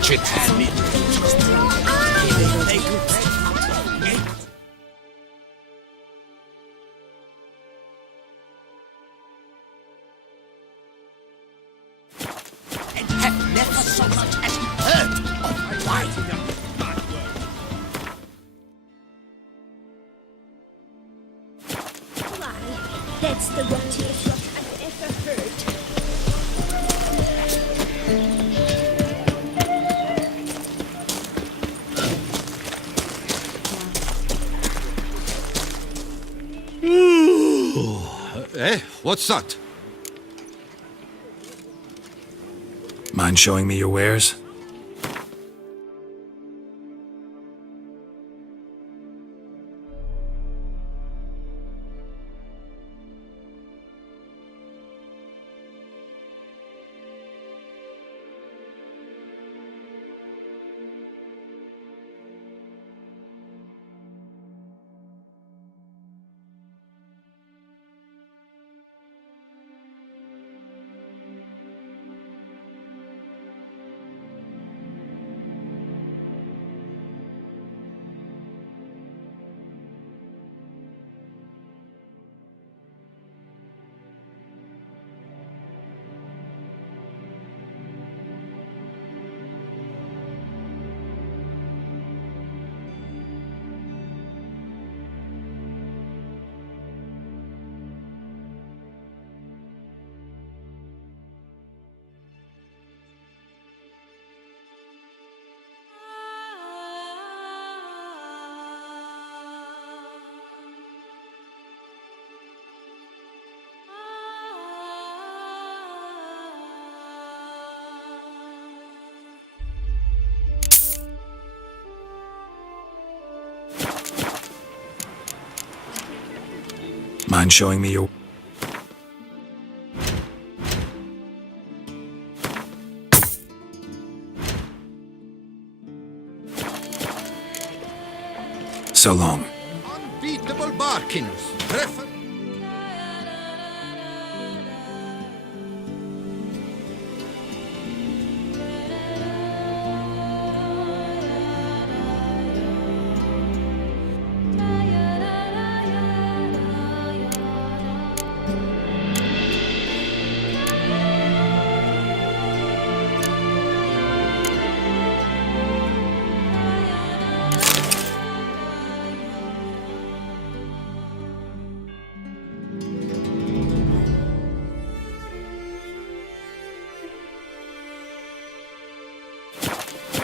Watch it! And have never so much as heard of wine. Why, that's the rottiest rot I've ever heard. What's that? Mind showing me your wares? Mind showing me your... So long. Unbeatable Barkins. Prefer...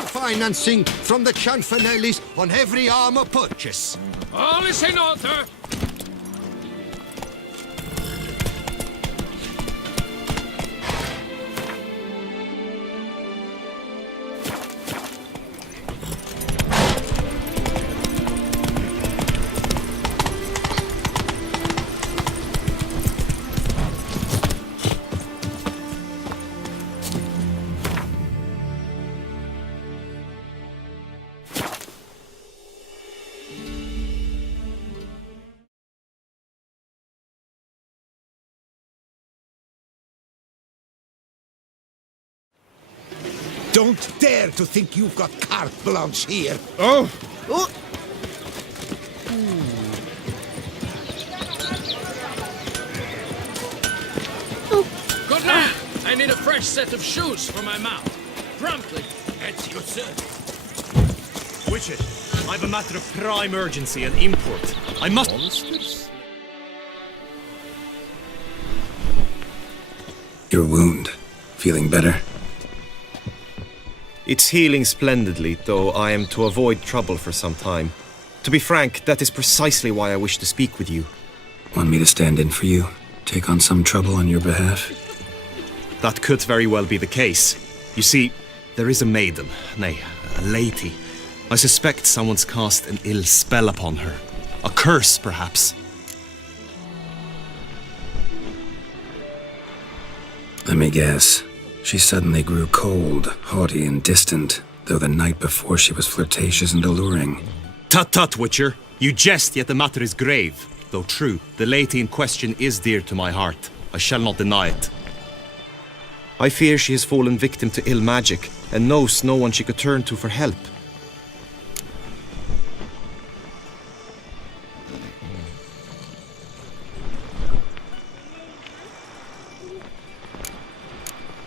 Financing from the Chanfanellis on every armor purchase. All is in order. Don't dare to think you've got carte blanche here. Oh! Oh. Good lad! I need a fresh set of shoes for my mount. Promptly. At your service. Witches, I've a matter of prime urgency and import. I must... Monsters? Your wound. Feeling better? It's healing splendidly, though I am to avoid trouble for some time. To be frank, that is precisely why I wish to speak with you. Want me to stand in for you? Take on some trouble on your behalf? That could very well be the case. You see, there is a maiden, nay, a lady. I suspect someone's cast an ill spell upon her. A curse, perhaps. Let me guess. She suddenly grew cold, haughty, and distant, though the night before she was flirtatious and alluring. Tut tut, Witcher. You jest, yet the matter is grave. Though true, the lady in question is dear to my heart. I shall not deny it. I fear she has fallen victim to ill magic, and knows no one she could turn to for help.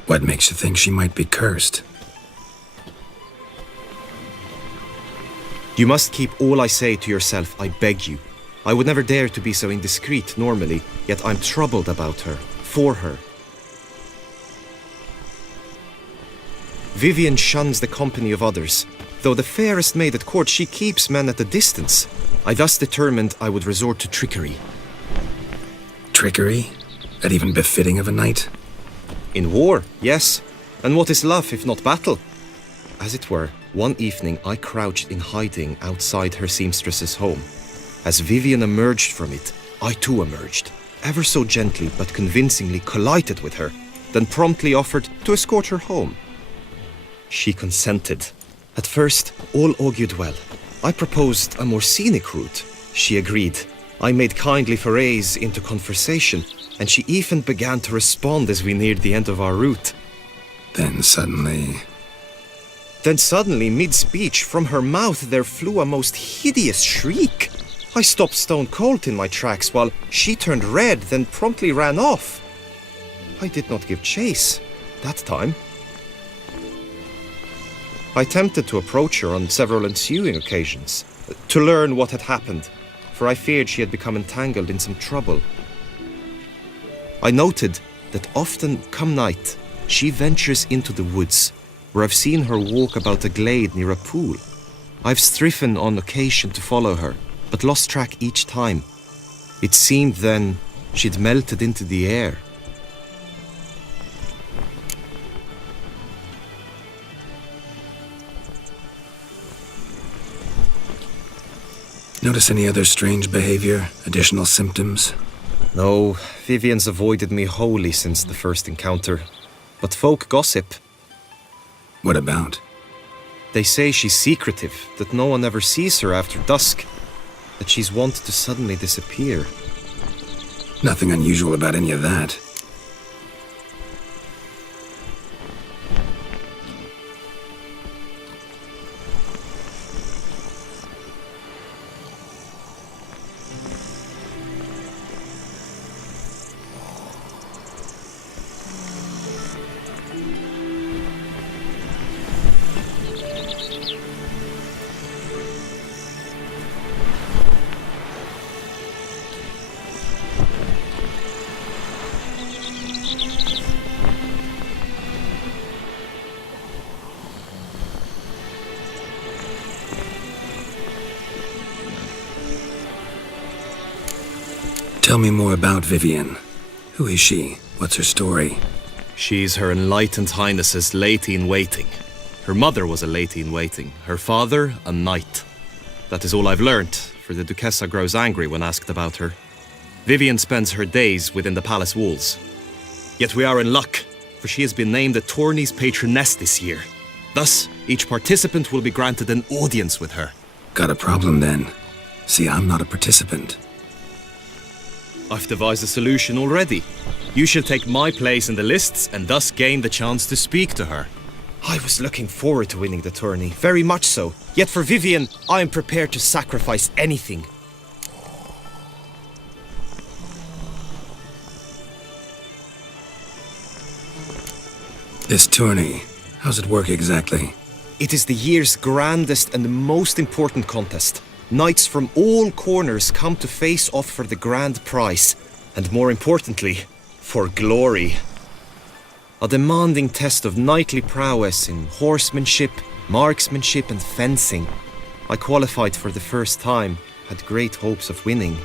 What makes you think she might be cursed? You must keep all I say to yourself, I beg you. I would never dare to be so indiscreet normally, yet I'm troubled about her, for her. Vivian shuns the company of others. Though the fairest maid at court, she keeps men at a distance. I thus determined I would resort to trickery. Trickery? That even befitting of a knight? In war, yes. And what is love if not battle? As it were, one evening I crouched in hiding outside her seamstress's home. As Vivian emerged from it, I too emerged, ever so gently but convincingly collided with her, then promptly offered to escort her home. She consented. At first, all augured well. I proposed a more scenic route. She agreed. I made kindly forays into conversation, and she even began to respond as we neared the end of our route. Then suddenly, mid-speech, from her mouth there flew a most hideous shriek. I stopped stone cold in my tracks while she turned red, then promptly ran off. I did not give chase that time. I attempted to approach her on several ensuing occasions, to learn what had happened, for I feared she had become entangled in some trouble. I noted that often, come night, she ventures into the woods, where I've seen her walk about a glade near a pool. I've striven on occasion to follow her, but lost track each time. It seemed then she'd melted into the air. notice any other strange behavior, additional symptoms? No, Vivian's avoided me wholly since the first encounter. But folk gossip. What about? They say she's secretive, that no one ever sees her after dusk, that she's wont to suddenly disappear. Nothing unusual about any of that. Tell me more about Vivian. Who is she? What's her story? She's Her Enlightened Highness's lady-in-waiting. Her mother was a lady-in-waiting, her father a knight. That is all I've learnt, for the Duchessa grows angry when asked about her. Vivian spends her days within the palace walls. Yet we are in luck, for she has been named the tourney's patroness this year. Thus, each participant will be granted an audience with her. Got a problem then. See, I'm not a participant. I've devised a solution already. You shall take my place in the lists and thus gain the chance to speak to her. I was looking forward to winning the tourney, very much so. Yet for Vivian, I am prepared to sacrifice anything. This tourney, how's it work exactly? It is the year's grandest and most important contest. Knights from all corners come to face off for the grand prize, and more importantly, for glory. A demanding test of knightly prowess in horsemanship, marksmanship and fencing. I qualified for the first time, had great hopes of winning.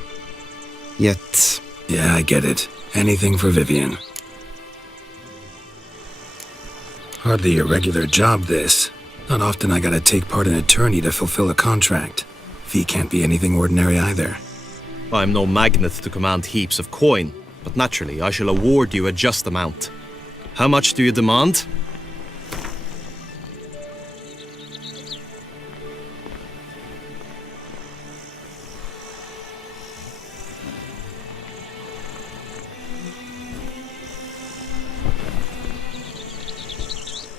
Yet... Yeah, I get it. Anything for Vivian. Hardly a regular job, this. Not often I gotta take part in a tourney to fulfill a contract. Fee can't be anything ordinary either. I am no magnet to command heaps of coin, but naturally I shall award you a just amount. How much do you demand?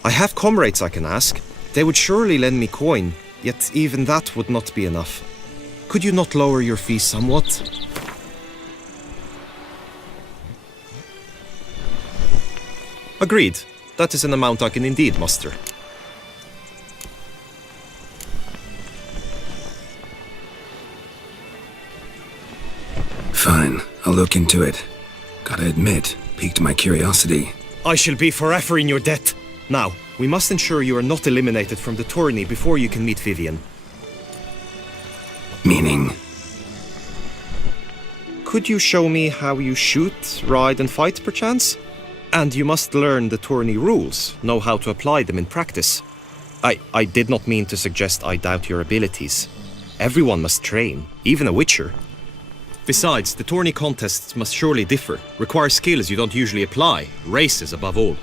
I have comrades I can ask. They would surely lend me coin, yet even that would not be enough. Could you not lower your fees somewhat? Agreed. That is an amount I can indeed muster. Fine, I'll look into it. Gotta admit, piqued my curiosity. I shall be forever in your debt. Now, we must ensure you are not eliminated from the tourney before you can meet Vivian. Meaning? Could you show me how you shoot, ride and fight, perchance? And you must learn the tourney rules, know how to apply them in practice. I did not mean to suggest I doubt your abilities. Everyone must train, even a witcher. Besides, the tourney contests must surely differ, require skills you don't usually apply, races above all.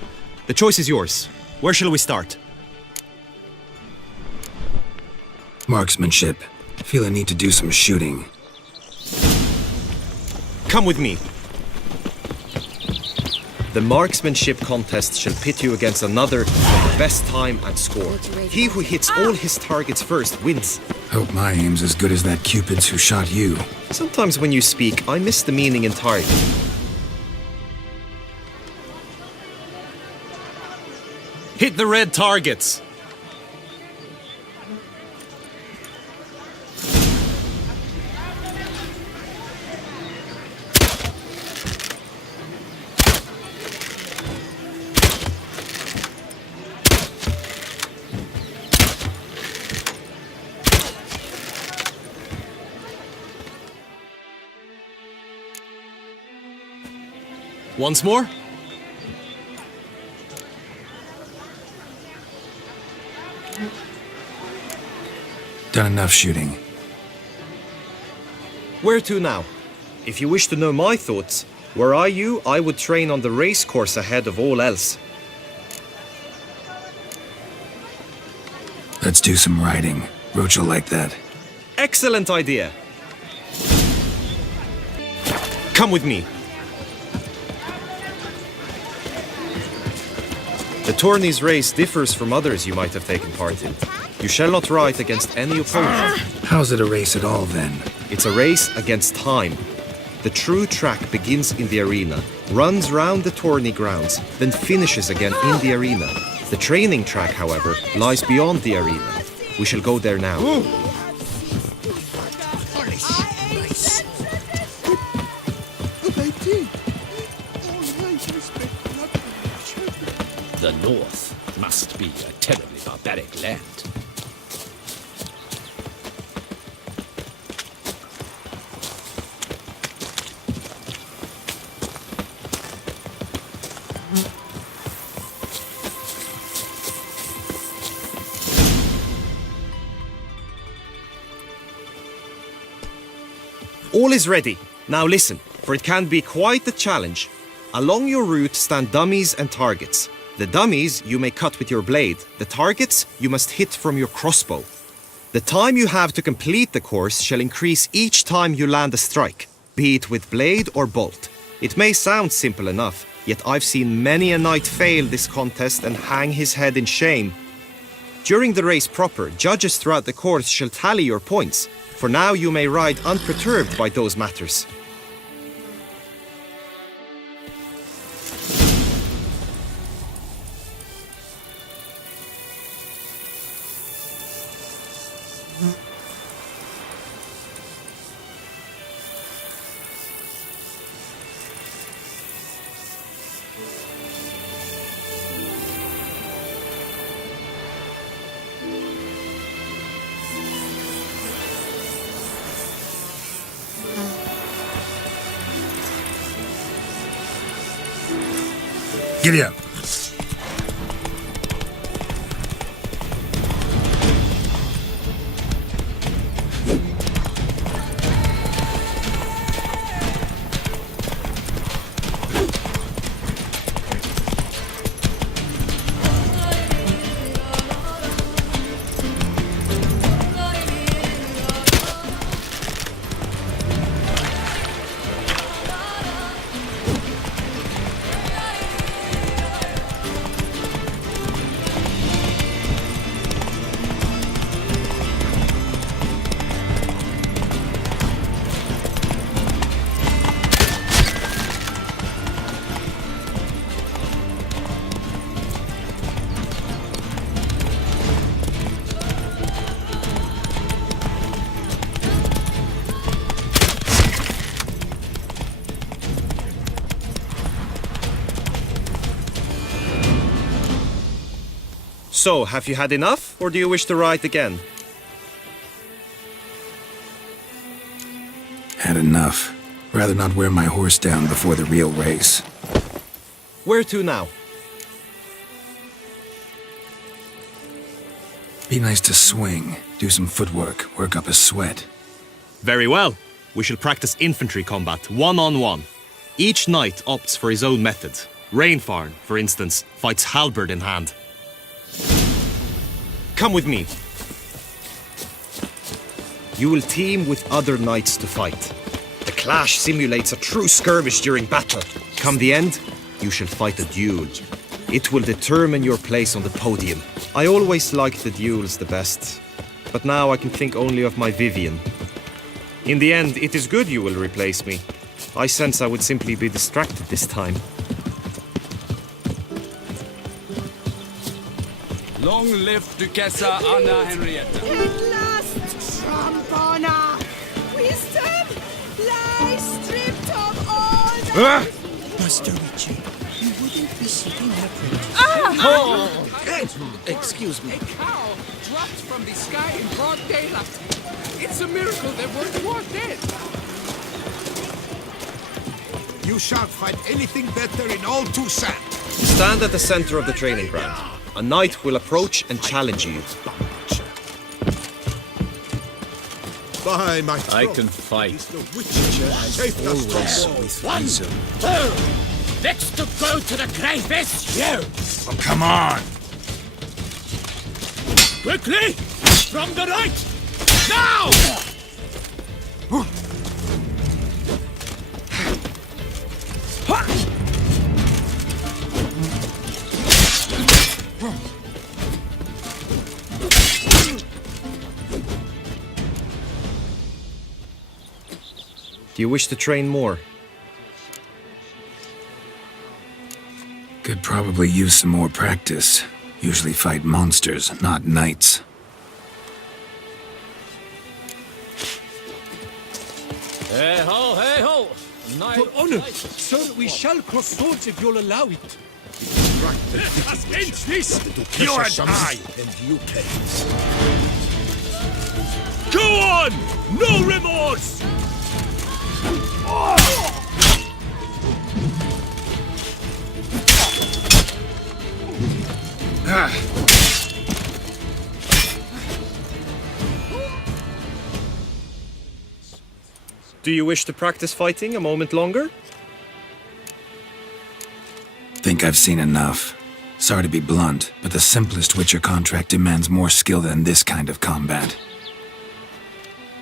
The choice is yours. Where shall we start? Marksmanship. Feel I need to do some shooting. Come with me. The marksmanship contest shall pit you against another for the best time and score. He who hits all his targets first wins. Hope my aim's as good as that Cupid's who shot you. Sometimes when you speak, I miss the meaning entirely. Hit the red targets! Once more? Done enough shooting. Where to now? If you wish to know my thoughts, were I you, I would train on the race course ahead of all else. Let's do some riding. Roach will like that. Excellent idea! Come with me. The tourney's race differs from others you might have taken part in. You shall not ride against any opponent. How's it a race at all, then? It's a race against time. The true track begins in the arena, runs round the tourney grounds, then finishes again in the arena. The training track, however, lies beyond the arena. We shall go there now. The North must be a terribly barbaric land. All is ready. Now listen, for it can be quite a challenge. Along your route stand dummies and targets. The dummies you may cut with your blade. The targets you must hit from your crossbow. The time you have to complete the course shall increase each time you land a strike, be it with blade or bolt. It may sound simple enough, yet I've seen many a knight fail this contest and hang his head in shame. During the race proper, judges throughout the course shall tally your points. For now you may ride unperturbed by those matters. Giddy up. So, have you had enough, or do you wish to ride again? Had enough. Rather not wear my horse down before the real race. Where to now? Be nice to swing, do some footwork, work up a sweat. Very well. We shall practice infantry combat, one-on-one. Each knight opts for his own method. Rainfarn, for instance, fights halberd in hand. Come with me. You will team with other knights to fight. The clash simulates a true skirmish during battle. Come the end, you shall fight a duel. It will determine your place on the podium. I always liked the duels the best, but now I can think only of my Vivian. In the end, it is good you will replace me. I sense I would simply be distracted this time. Long live Duchessa Anna Henrietta. At last, Trombona! Wisdom lies stripped of all the... Master Richie, you wouldn't be sitting here Excuse me. A cow dropped from the sky in broad daylight. It's a miracle they weren't more dead. You shan't find anything better in all Toussaint. Stand at the center of the training ground. A knight will approach and challenge you. By my I throat, can fight. the Witcher has saved us from all. 1, 2. Next to go to the UglyFace, you! Oh, come on! Quickly! From the right! Now! Do you wish to train more? Could probably use some more practice. Usually fight monsters, not knights. Hey ho, hey ho! For honor, sir, we shall cross swords if you'll allow it. Let us end this! You and I. And you can. Go on! No remorse! Do you wish to practice fighting a moment longer? Think I've seen enough. Sorry to be blunt, but the simplest Witcher contract demands more skill than this kind of combat.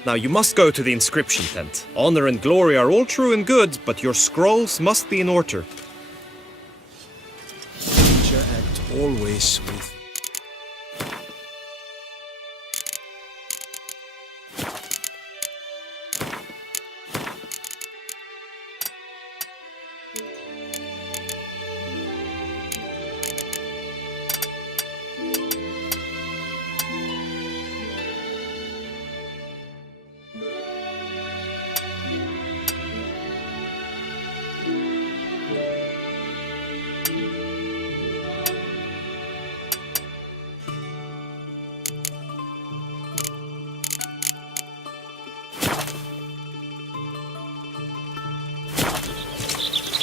Now you must go to the inscription tent. Honor and glory are all true and good, but your scrolls must be in order. Witcher act always with...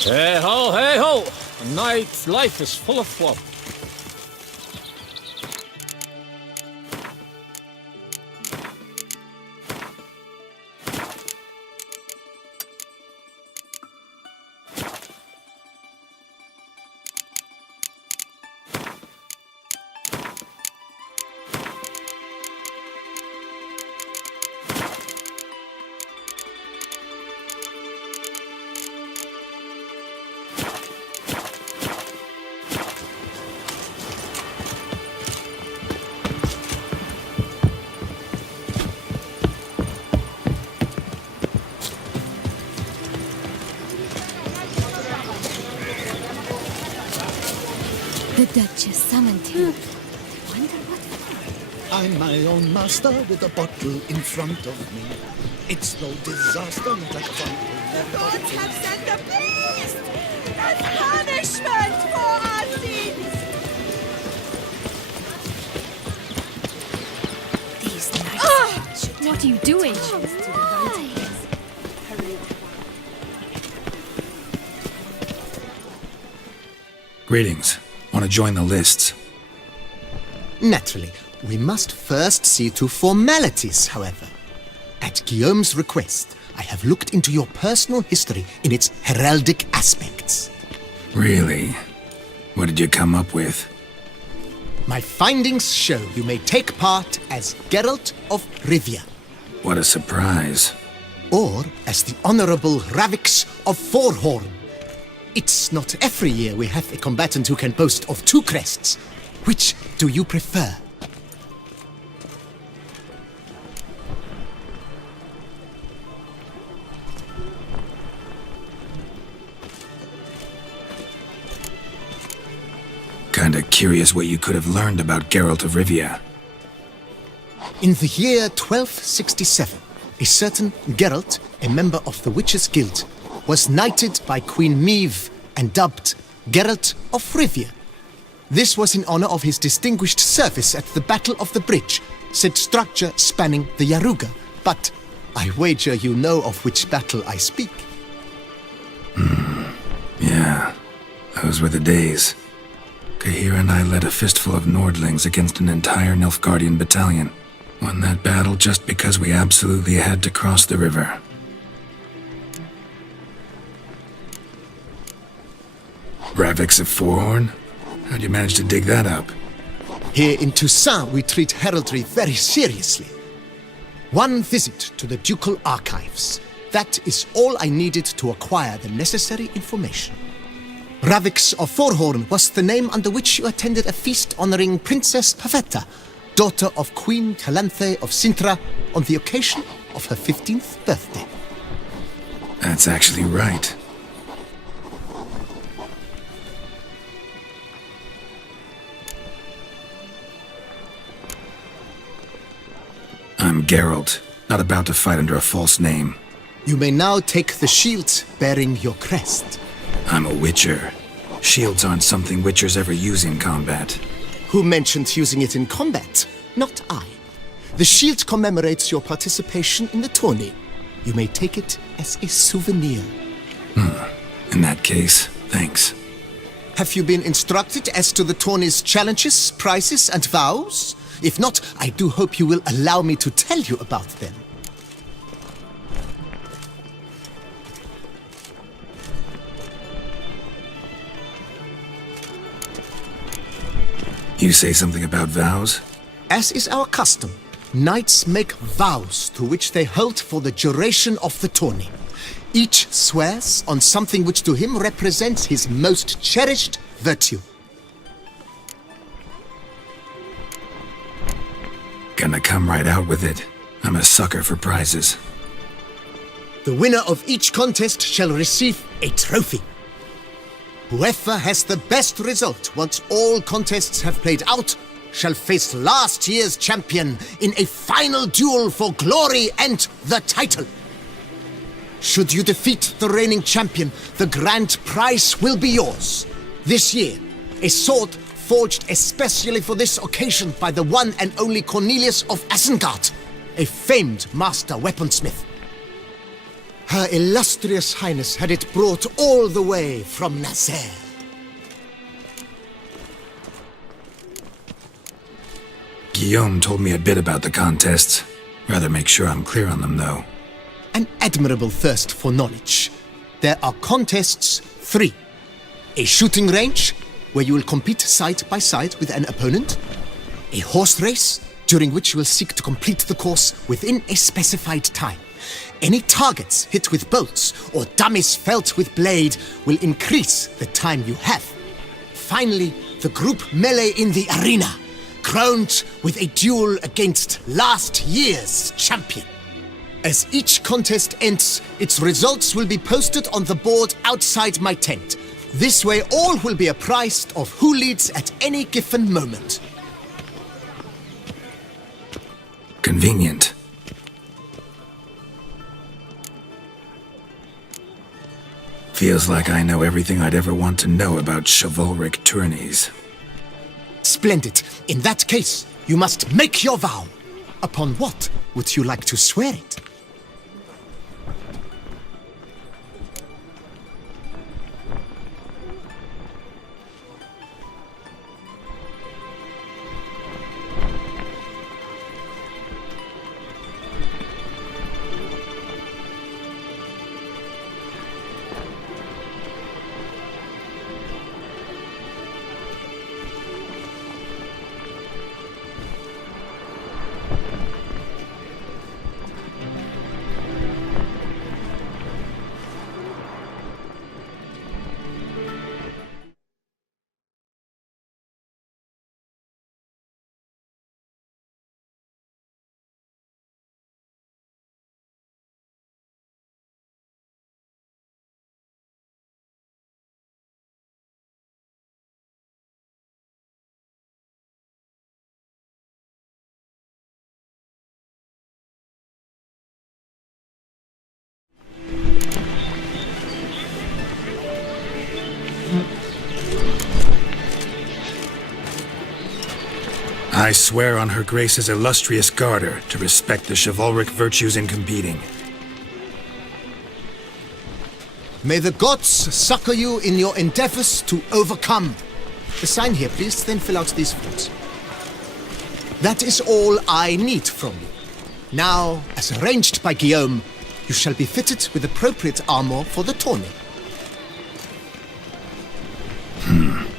Hey ho, hey ho! A knight's life is full of flop. The Duchess summoned him. I wonder what for. I'm my own master with a bottle in front of me. It's no disaster, not like a fountain. The gods have sent a beast as punishment for our sins! What are you doing? Greetings. Want to join the lists? Naturally, we must first see to formalities, however. At Guillaume's request, I have looked into your personal history in its heraldic aspects. Really? What did you come up with? My findings show you may take part as Geralt of Rivia, What a surprise. or as the Honorable Ravix of Forhorn. It's not every year we have a combatant who can boast of 2 crests. Which do you prefer? Kinda curious what you could have learned about Geralt of Rivia. In the year 1267, a certain Geralt, a member of the Witches' Guild, was knighted by Queen Meve and dubbed Geralt of Rivia. This was in honor of his distinguished service at the Battle of the Bridge, said structure spanning the Yaruga. But I wager you know of which battle I speak. Yeah, those were the days. Kahira and I led a fistful of Nordlings against an entire Nilfgaardian battalion. Won that battle just because we absolutely had to cross the river. Ravix of Forhorn? How'd you manage to dig that up? Here in Toussaint, we treat heraldry very seriously. One visit to the Ducal Archives. That is all I needed to acquire the necessary information. Ravix of Forhorn was the name under which you attended a feast honoring Princess Pavetta, daughter of Queen Calanthe of Sintra, on the occasion of her 15th birthday. That's actually right. I'm Geralt, not about to fight under a false name. You may now take the shield bearing your crest. I'm a Witcher. Shields aren't something Witchers ever use in combat. Who mentioned using it in combat? Not I. The shield commemorates your participation in the tourney. You may take it as a souvenir. In that case, thanks. Have you been instructed as to the tourney's challenges, prizes, and vows? If not, I do hope you will allow me to tell you about them. You say something about vows? As is our custom, knights make vows to which they hold for the duration of the tourney. Each swears on something which to him represents his most cherished virtue. Gonna come right out with it. I'm a sucker for prizes. The winner of each contest shall receive a trophy. Whoever has the best result once all contests have played out shall face last year's champion in a final duel for glory and the title. Should you defeat the reigning champion, the grand prize will be yours. This year, a sword forged especially for this occasion by the one and only Cornelius of Isengard, a famed master weaponsmith. Her illustrious highness had it brought all the way from Nazaire. Guillaume told me a bit about the contests. Rather make sure I'm clear on them, though. An admirable thirst for knowledge. There are contests 3. A shooting range, where you will compete side by side with an opponent. A horse race, during which you will seek to complete the course within a specified time. Any targets hit with bolts or dummies felt with blade will increase the time you have. Finally, the group melee in the arena, crowned with a duel against last year's champion. As each contest ends, its results will be posted on the board outside my tent. This way all will be apprised of who leads at any given moment. Convenient. Feels like I know everything I'd ever want to know about chivalric tourneys. Splendid. In that case, you must make your vow. Upon what? Would you like to swear it? I swear on her Grace's illustrious garter to respect the chivalric virtues in competing. May the gods succor you in your endeavors to overcome. Sign here, please, then fill out these forms. That is all I need from you. Now, as arranged by Guillaume, you shall be fitted with appropriate armor for the tourney.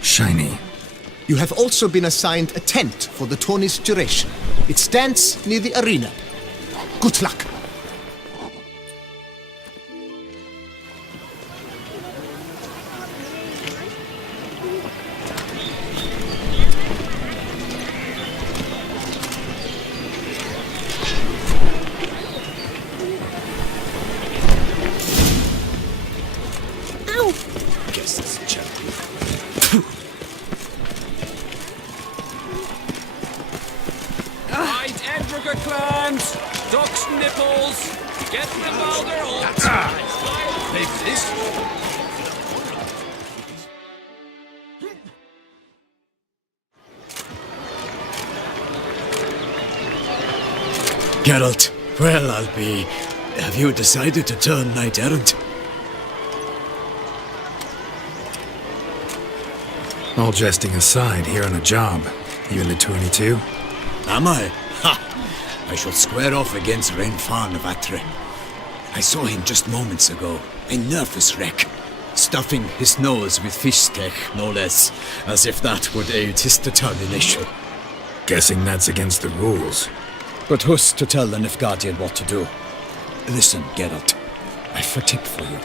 Shiny. You have also been assigned a tent for the tourney's duration. It stands near the arena. Good luck. Guess this champion. Right, Edrica clans, ducks nipples, get the boulder all. Maybe this. Geralt, well, I'll be. Have you decided to turn knight errant? All jesting aside, here on a job. You in the tourney too? Am I? Ha! I shall square off against Renfan of Atre. I saw him just moments ago, a nervous wreck, stuffing his nose with fish steak, no less, as if that would aid his determination. Guessing that's against the rules. But who's to tell the Nilfgaardian what to do? Listen, Geralt, I've a tip for you.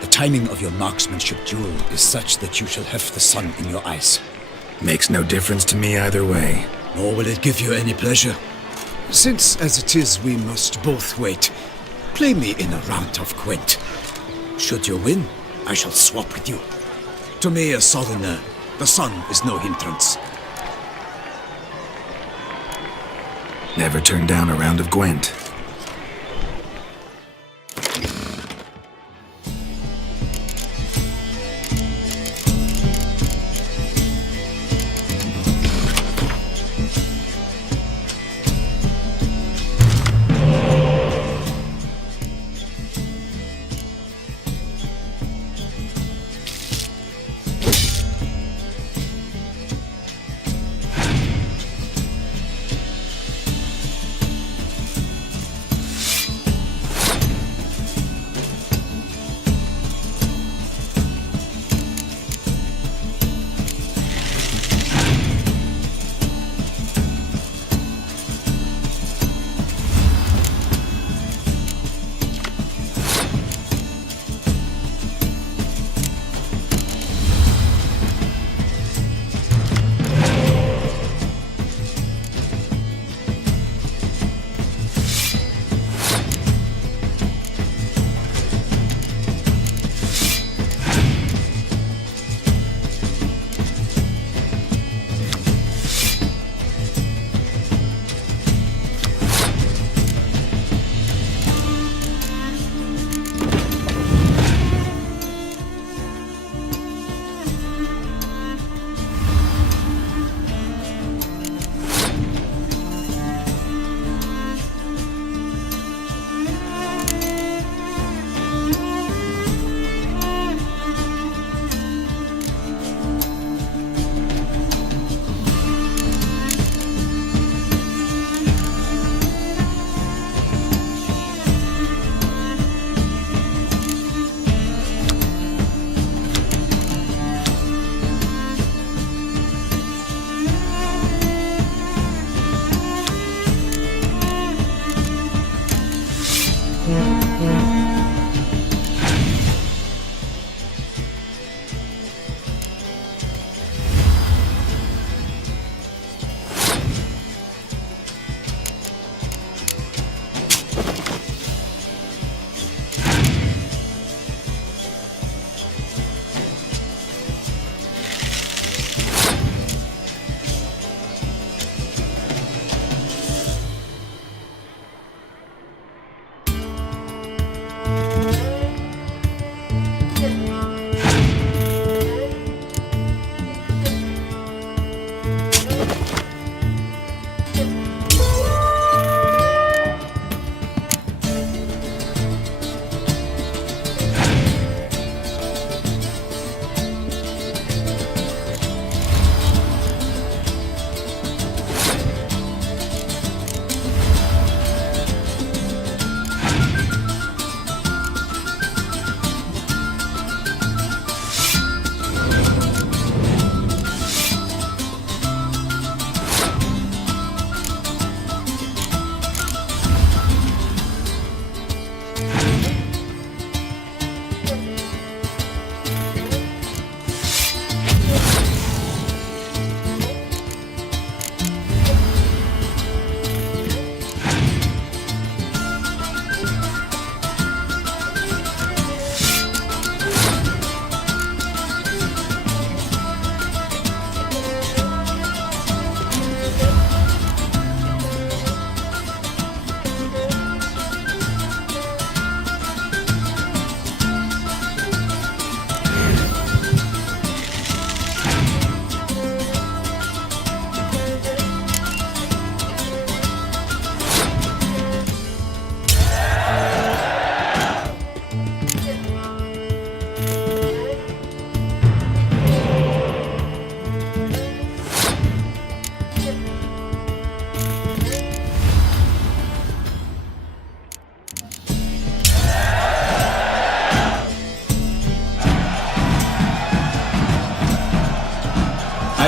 The timing of your marksmanship duel is such that you shall have the sun in your eyes. Makes no difference to me either way. Nor will it give you any pleasure. Since, as it is, we must both wait, play me in a round of Gwent. Should you win, I shall swap with you. To me, a southerner, the sun is no hindrance. Never turn down a round of Gwent.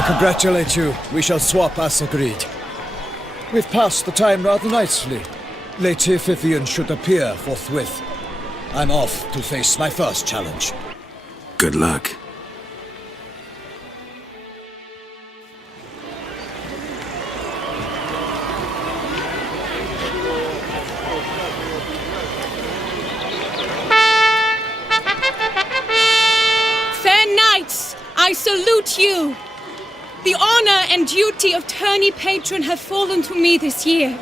congratulate you. We shall swap as agreed. We've passed the time rather nicely. Lady Vivian should appear forthwith. I'm off to face my first challenge. Good luck. Fair knights, I salute you. The honor and duty of tourney patron have fallen to me this year.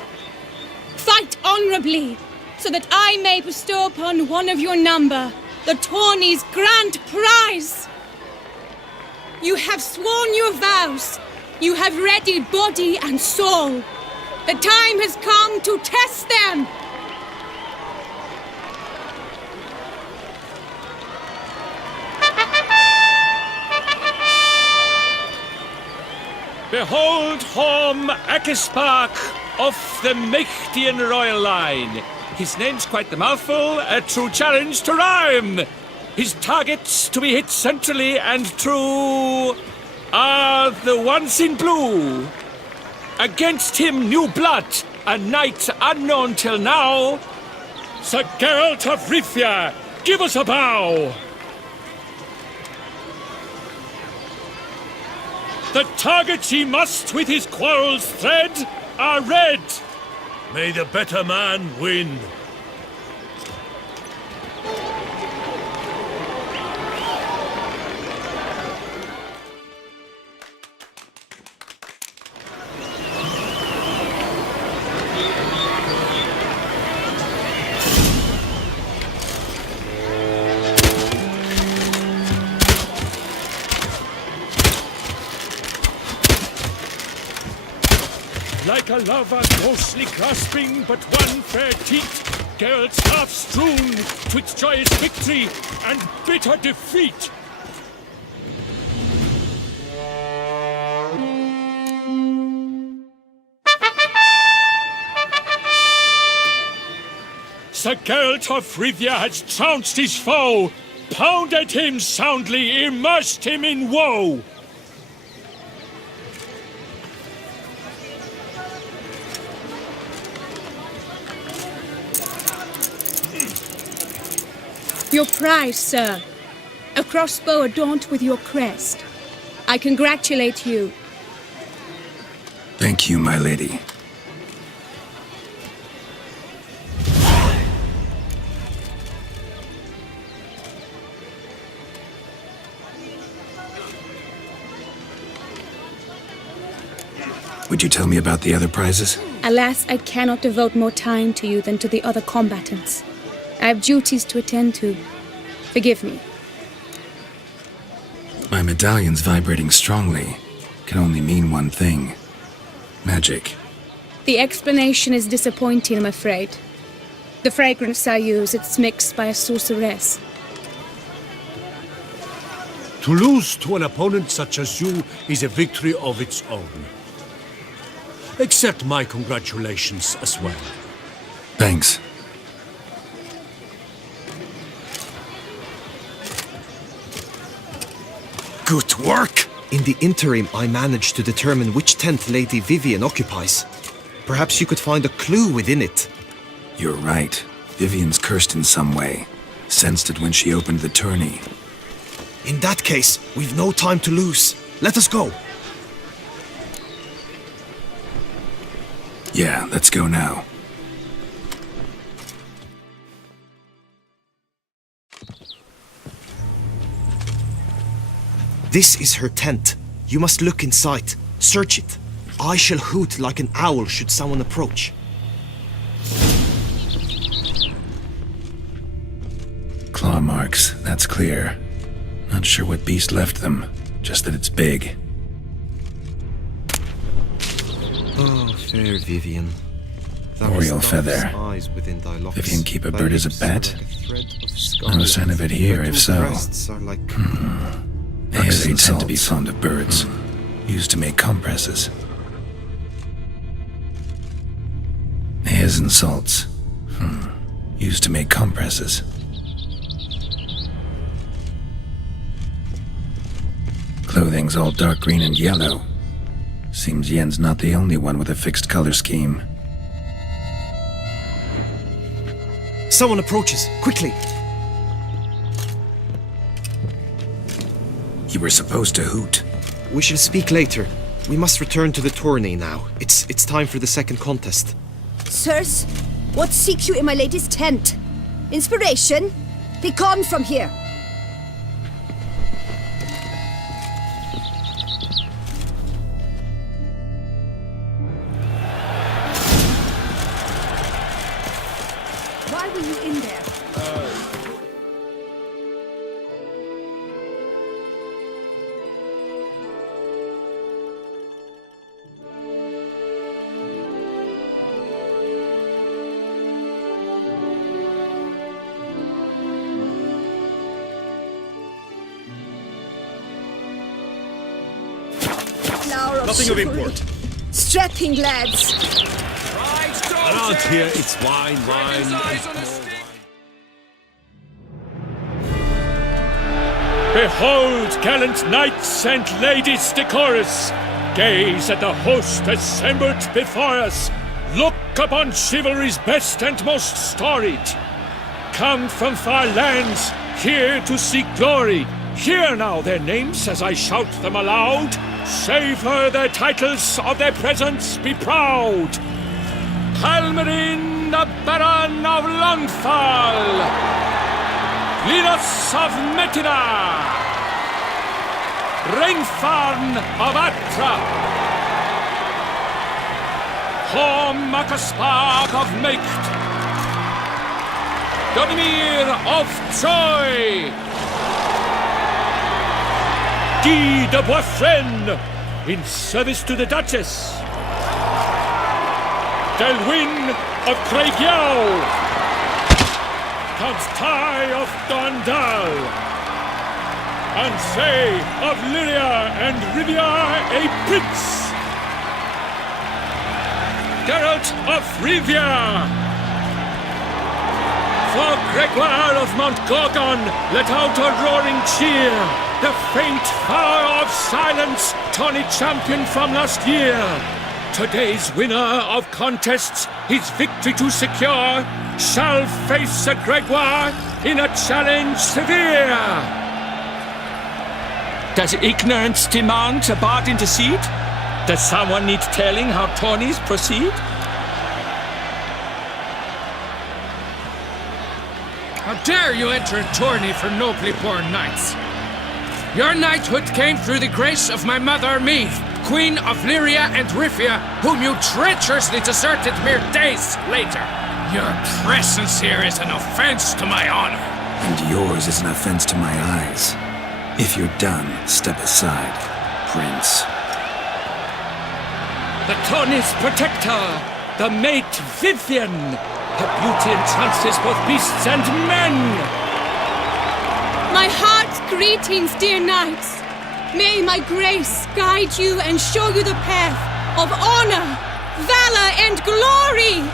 Fight honorably, so that I may bestow upon one of your number the tourney's grand prize. You have sworn your vows. You have readied body and soul. The time has come to test them. Behold Horm Akispark of the Mechtian royal line. His name's quite the mouthful, a true challenge to rhyme. His targets to be hit centrally and true are the ones in blue. Against him new blood, a knight unknown till now. Sir Geralt of Rivia, give us a bow. The targets he must with his quarrels thread are red. May the better man win. Like a lover ghostly grasping but one fair teat, Geralt's half strewn twixt joyous victory and bitter defeat. Sir Geralt of Rivia has trounced his foe, pounded him soundly, immersed him in woe. Your prize, sir. A crossbow adorned with your crest. I congratulate you. Thank you, my lady. Would you tell me about the other prizes? Alas, I cannot devote more time to you than to the other combatants. I have duties to attend to. Forgive me. My medallion's vibrating strongly. Can only mean one thing. Magic. The explanation is disappointing, I'm afraid. The fragrance I use, it's mixed by a sorceress. To lose to an opponent such as you is a victory of its own. Accept my congratulations as well. Thanks. Good work! In the interim, I managed to determine which tent Lady Vivian occupies. Perhaps you could find a clue within it. You're right. Vivian's cursed in some way. Sensed it when she opened the tourney. In that case, we've no time to lose. Let us go. Yeah, let's go now. This is her tent. You must look inside. Search it. I shall hoot like an owl should someone approach. Claw marks, that's clear. Not sure what beast left them, just that it's big. Oh, fair Vivian. Oriole feather. Vivian keep a bird as a pet? No sign of it here, if so. Nayas tend to be fond of birds. Used to make compresses. Nayas and salts. Used to make compresses. clothing's all dark green and yellow. Seems Yen's not the only one with a fixed color scheme. Someone approaches. Quickly! You were supposed to hoot. We shall speak later. We must return to the tourney now. It's time for the second contest. Sirs, what seek you in my lady's tent? Inspiration? Be gone from here! Why were you in there? Flower of Nothing of chivalry. import. Strapping lads. Around here, it's wine, and more wine. Behold, gallant knights and ladies decorous! Gaze at the host assembled before us! Look upon chivalry's best and most storied! Come from far lands, here to seek glory! Hear now their names as I shout them aloud! Savor their titles, of their presence be proud! Halmarin, the Baron of Longfall! Linus of Metina! Rainfarn of Atra! Horm Makaspark of Meikt! Donimir of Troy! Guy de Boisfren, in service to the Duchess! Delwyn of Craigiau! Count Tai of Dondal! Ansay of Lyria and Rivia a prince! Geralt of Rivia! For Gregoire of Mount Gorgon, let out a roaring cheer! The faint fire of silence, tawny champion from last year! Today's winner of contests, his victory to secure, shall face Sir Gregoire in a challenge severe! Does ignorance demand a bard intercede? Does someone need telling how tourneys proceed? How dare you enter a tourney for nobly born knights? Your knighthood came through the grace of my mother Meath, Queen of Lyria and Rifia, whom you treacherously deserted mere days later. Your presence here is an offense to my honor. And yours is an offense to my eyes. If you're done, step aside, Prince. The tourney's protector, the mate Vivian. Her beauty entrances both beasts and men. My heart's greetings, dear knights. May my grace guide you and show you the path of honor, valor, and glory.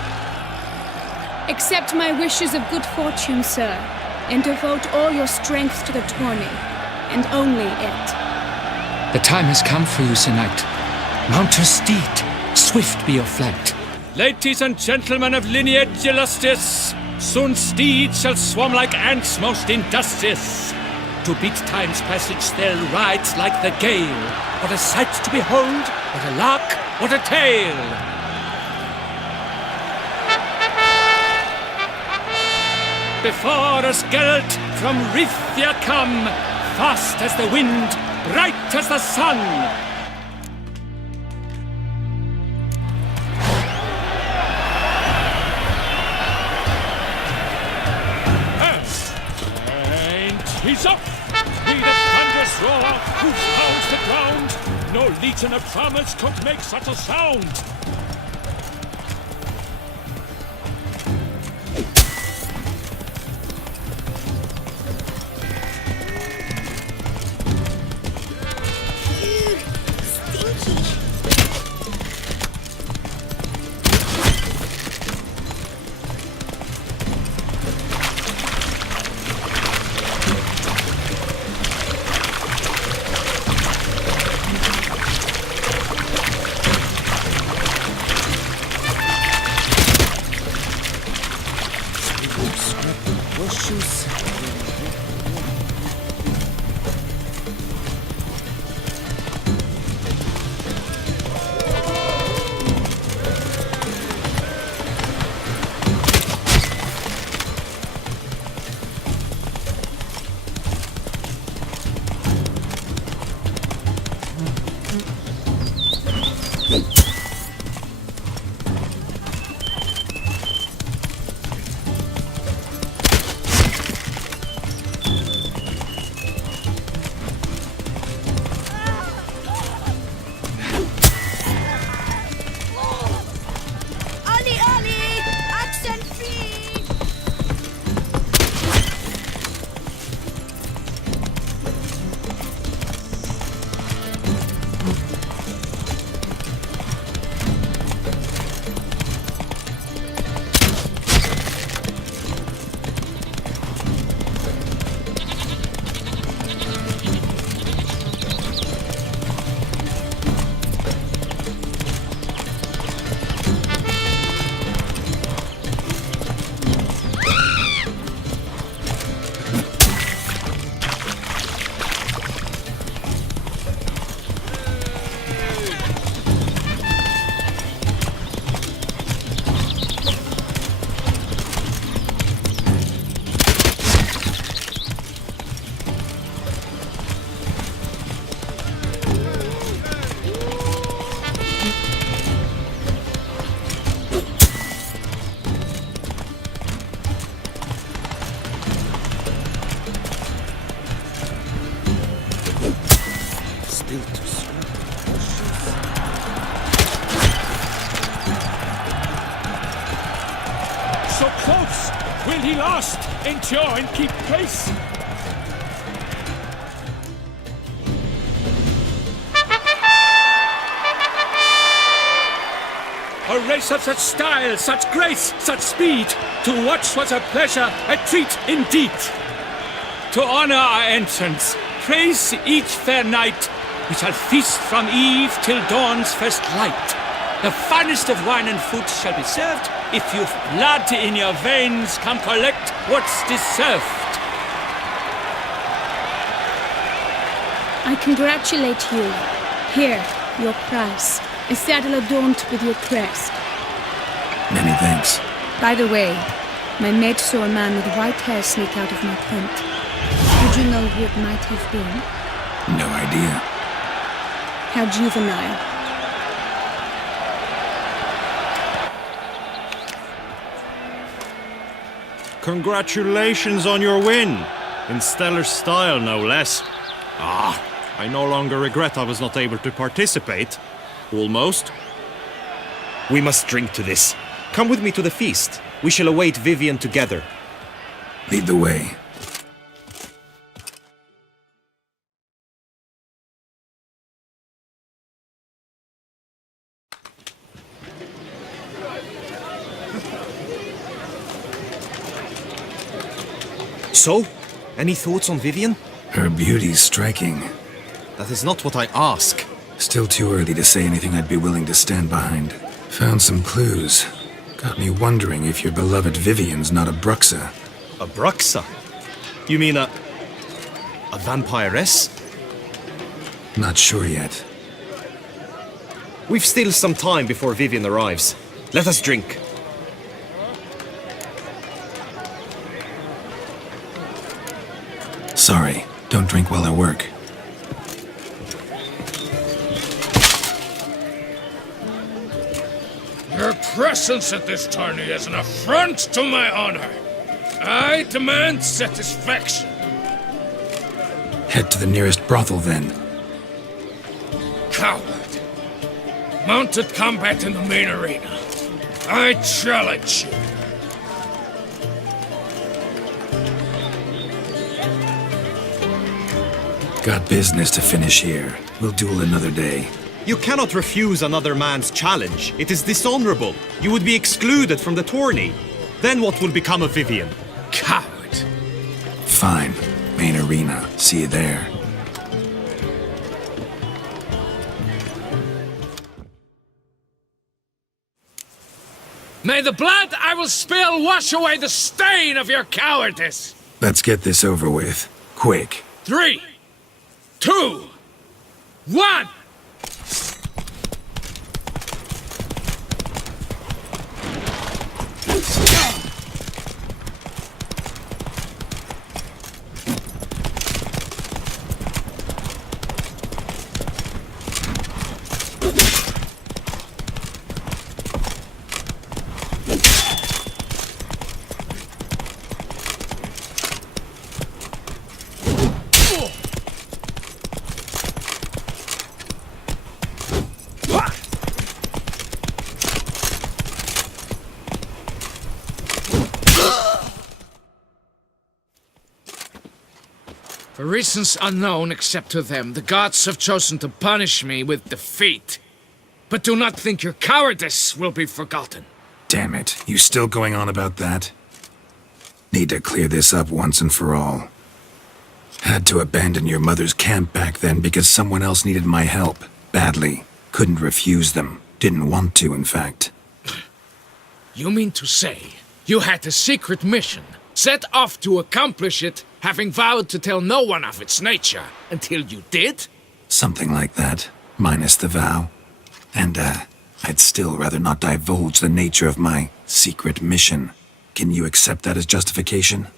Accept my wishes of good fortune, sir, and devote all your strength to the tourney, and only it. The time has come for you, Sir Knight. Mount your steed. Swift be your flight. Ladies and gentlemen of lineage illustrious, soon steeds shall swarm like ants most industrious. To beat time's passage they'll ride like the gale. What a sight to behold, what a lark, what a tale! Before us Geralt from Rithia come, fast as the wind, bright as the sun. He's up! Be the thunderous roar, who pounds the ground! No legion of drummers could make such a sound! cautious. Ali, Ali! Accent free! So close! Will he last? Endure and keep pace! A race of such style, such grace, such speed. To watch was a pleasure, a treat indeed. To honor our entrance, praise each fair knight. We shall feast from eve till dawn's first light. The finest of wine and food shall be served. If you've blood in your veins, come collect what's deserved. I congratulate you. Here, your prize. A saddle adorned with your crest. Many thanks. By the way, my maid saw a man with white hair sneak out of my tent. Would you know who it might have been? No idea. How juvenile. Congratulations on your win! In stellar style, no less. I no longer regret I was not able to participate. Almost. We must drink to this. Come with me to the feast. We shall await Vivian together. Lead the way. So, any thoughts on Vivian? Her beauty's striking. That is not what I ask. Still too early to say anything I'd be willing to stand behind. Found some clues. Got me wondering if your beloved Vivian's not a Bruxa. A Bruxa? You mean a vampiress? Not sure yet. We've still some time before Vivian arrives. Let us drink. Sorry, don't drink while I work. Your presence at this tourney is an affront to my honor. I demand satisfaction. Head to the nearest brothel then. Coward. Mounted combat in the main arena. I challenge you. Got business to finish here. We'll duel another day. You cannot refuse another man's challenge. It is dishonorable. You would be excluded from the tourney. Then what will become of Vivian? Coward. Fine. Main arena. See you there. May the blood I will spill wash away the stain of your cowardice! Let's get this over with. Quick. 3, 2, 1! For reasons unknown except to them, the gods have chosen to punish me with defeat. But do not think your cowardice will be forgotten. Damn it, you still going on about that? Need to clear this up once and for all. Had to abandon your mother's camp back then because someone else needed my help. Badly. Couldn't refuse them. Didn't want to, in fact. You mean to say you had a secret mission, set off to accomplish it, having vowed to tell no one of its nature, until you did? Something like that, minus the vow. And, I'd still rather not divulge the nature of my secret mission. Can you accept that as justification?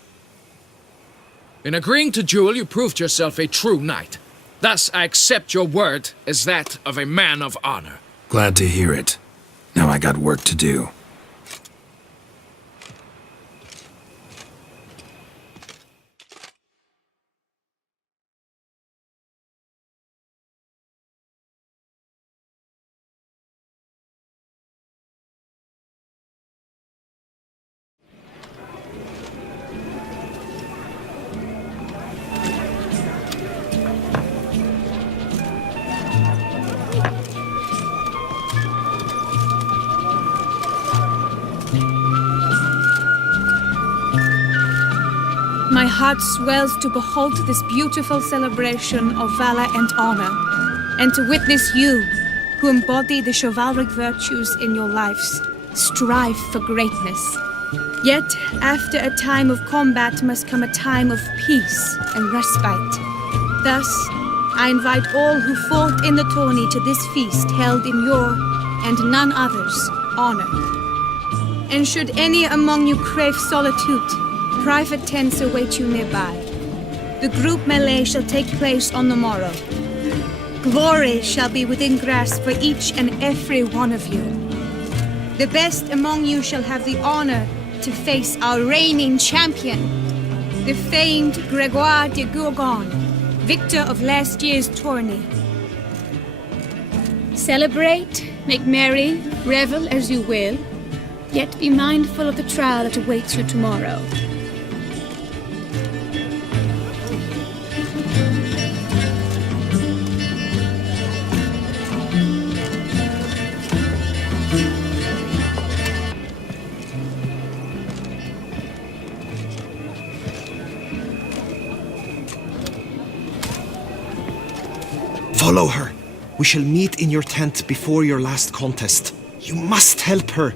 In agreeing to duel, you proved yourself a true knight. Thus, I accept your word as that of a man of honor. Glad to hear it. Now I got work to do. My heart swells to behold this beautiful celebration of valor and honor, and to witness you, who embody the chivalric virtues in your lives, strive for greatness. Yet, after a time of combat must come a time of peace and respite. Thus, I invite all who fought in the tourney to this feast held in your, and none other's, honor. And should any among you crave solitude, private tents await you nearby. The group melee shall take place on the morrow. Glory shall be within grasp for each and every one of you. The best among you shall have the honor to face our reigning champion, the famed Gregoire de Gourgon, victor of last year's tourney. Celebrate, make merry, revel as you will, yet be mindful of the trial that awaits you tomorrow. Follow her. We shall meet in your tent before your last contest. You must help her.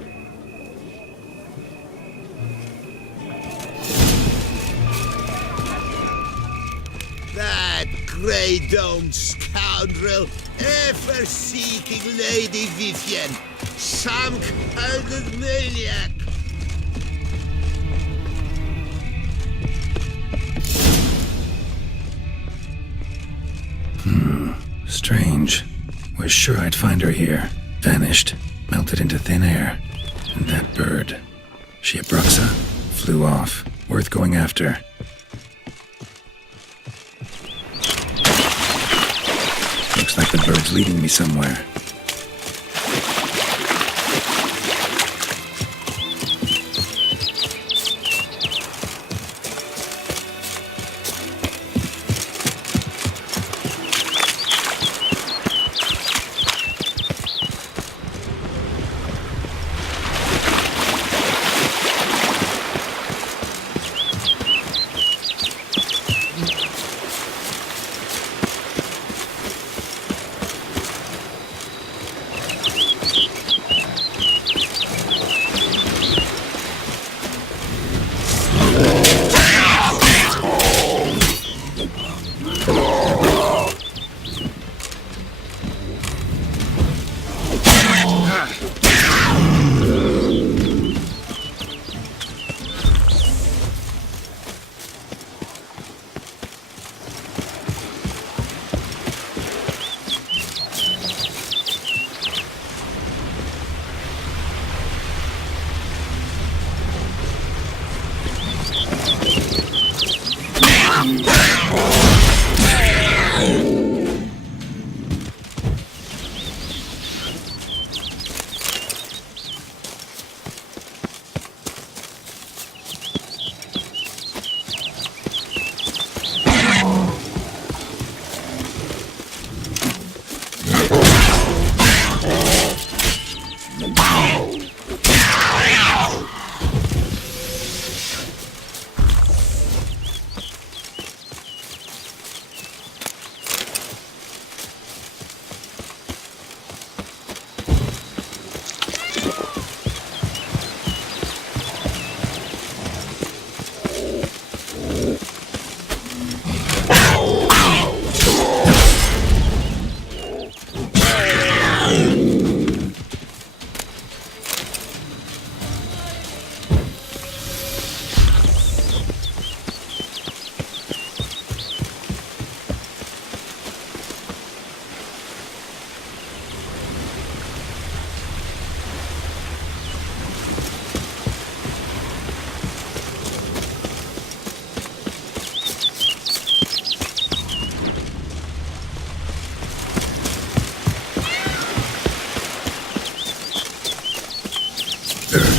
That grey-domed scoundrel, ever seeking Lady Vivienne, some kind of maniac. Strange. Was sure I'd find her here. Vanished. Melted into thin air. And that bird. She a Bruxa? Flew off. Worth going after. Looks like the bird's leading me somewhere.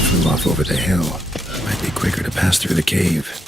Flew off over the hill. Might be quicker to pass through the cave.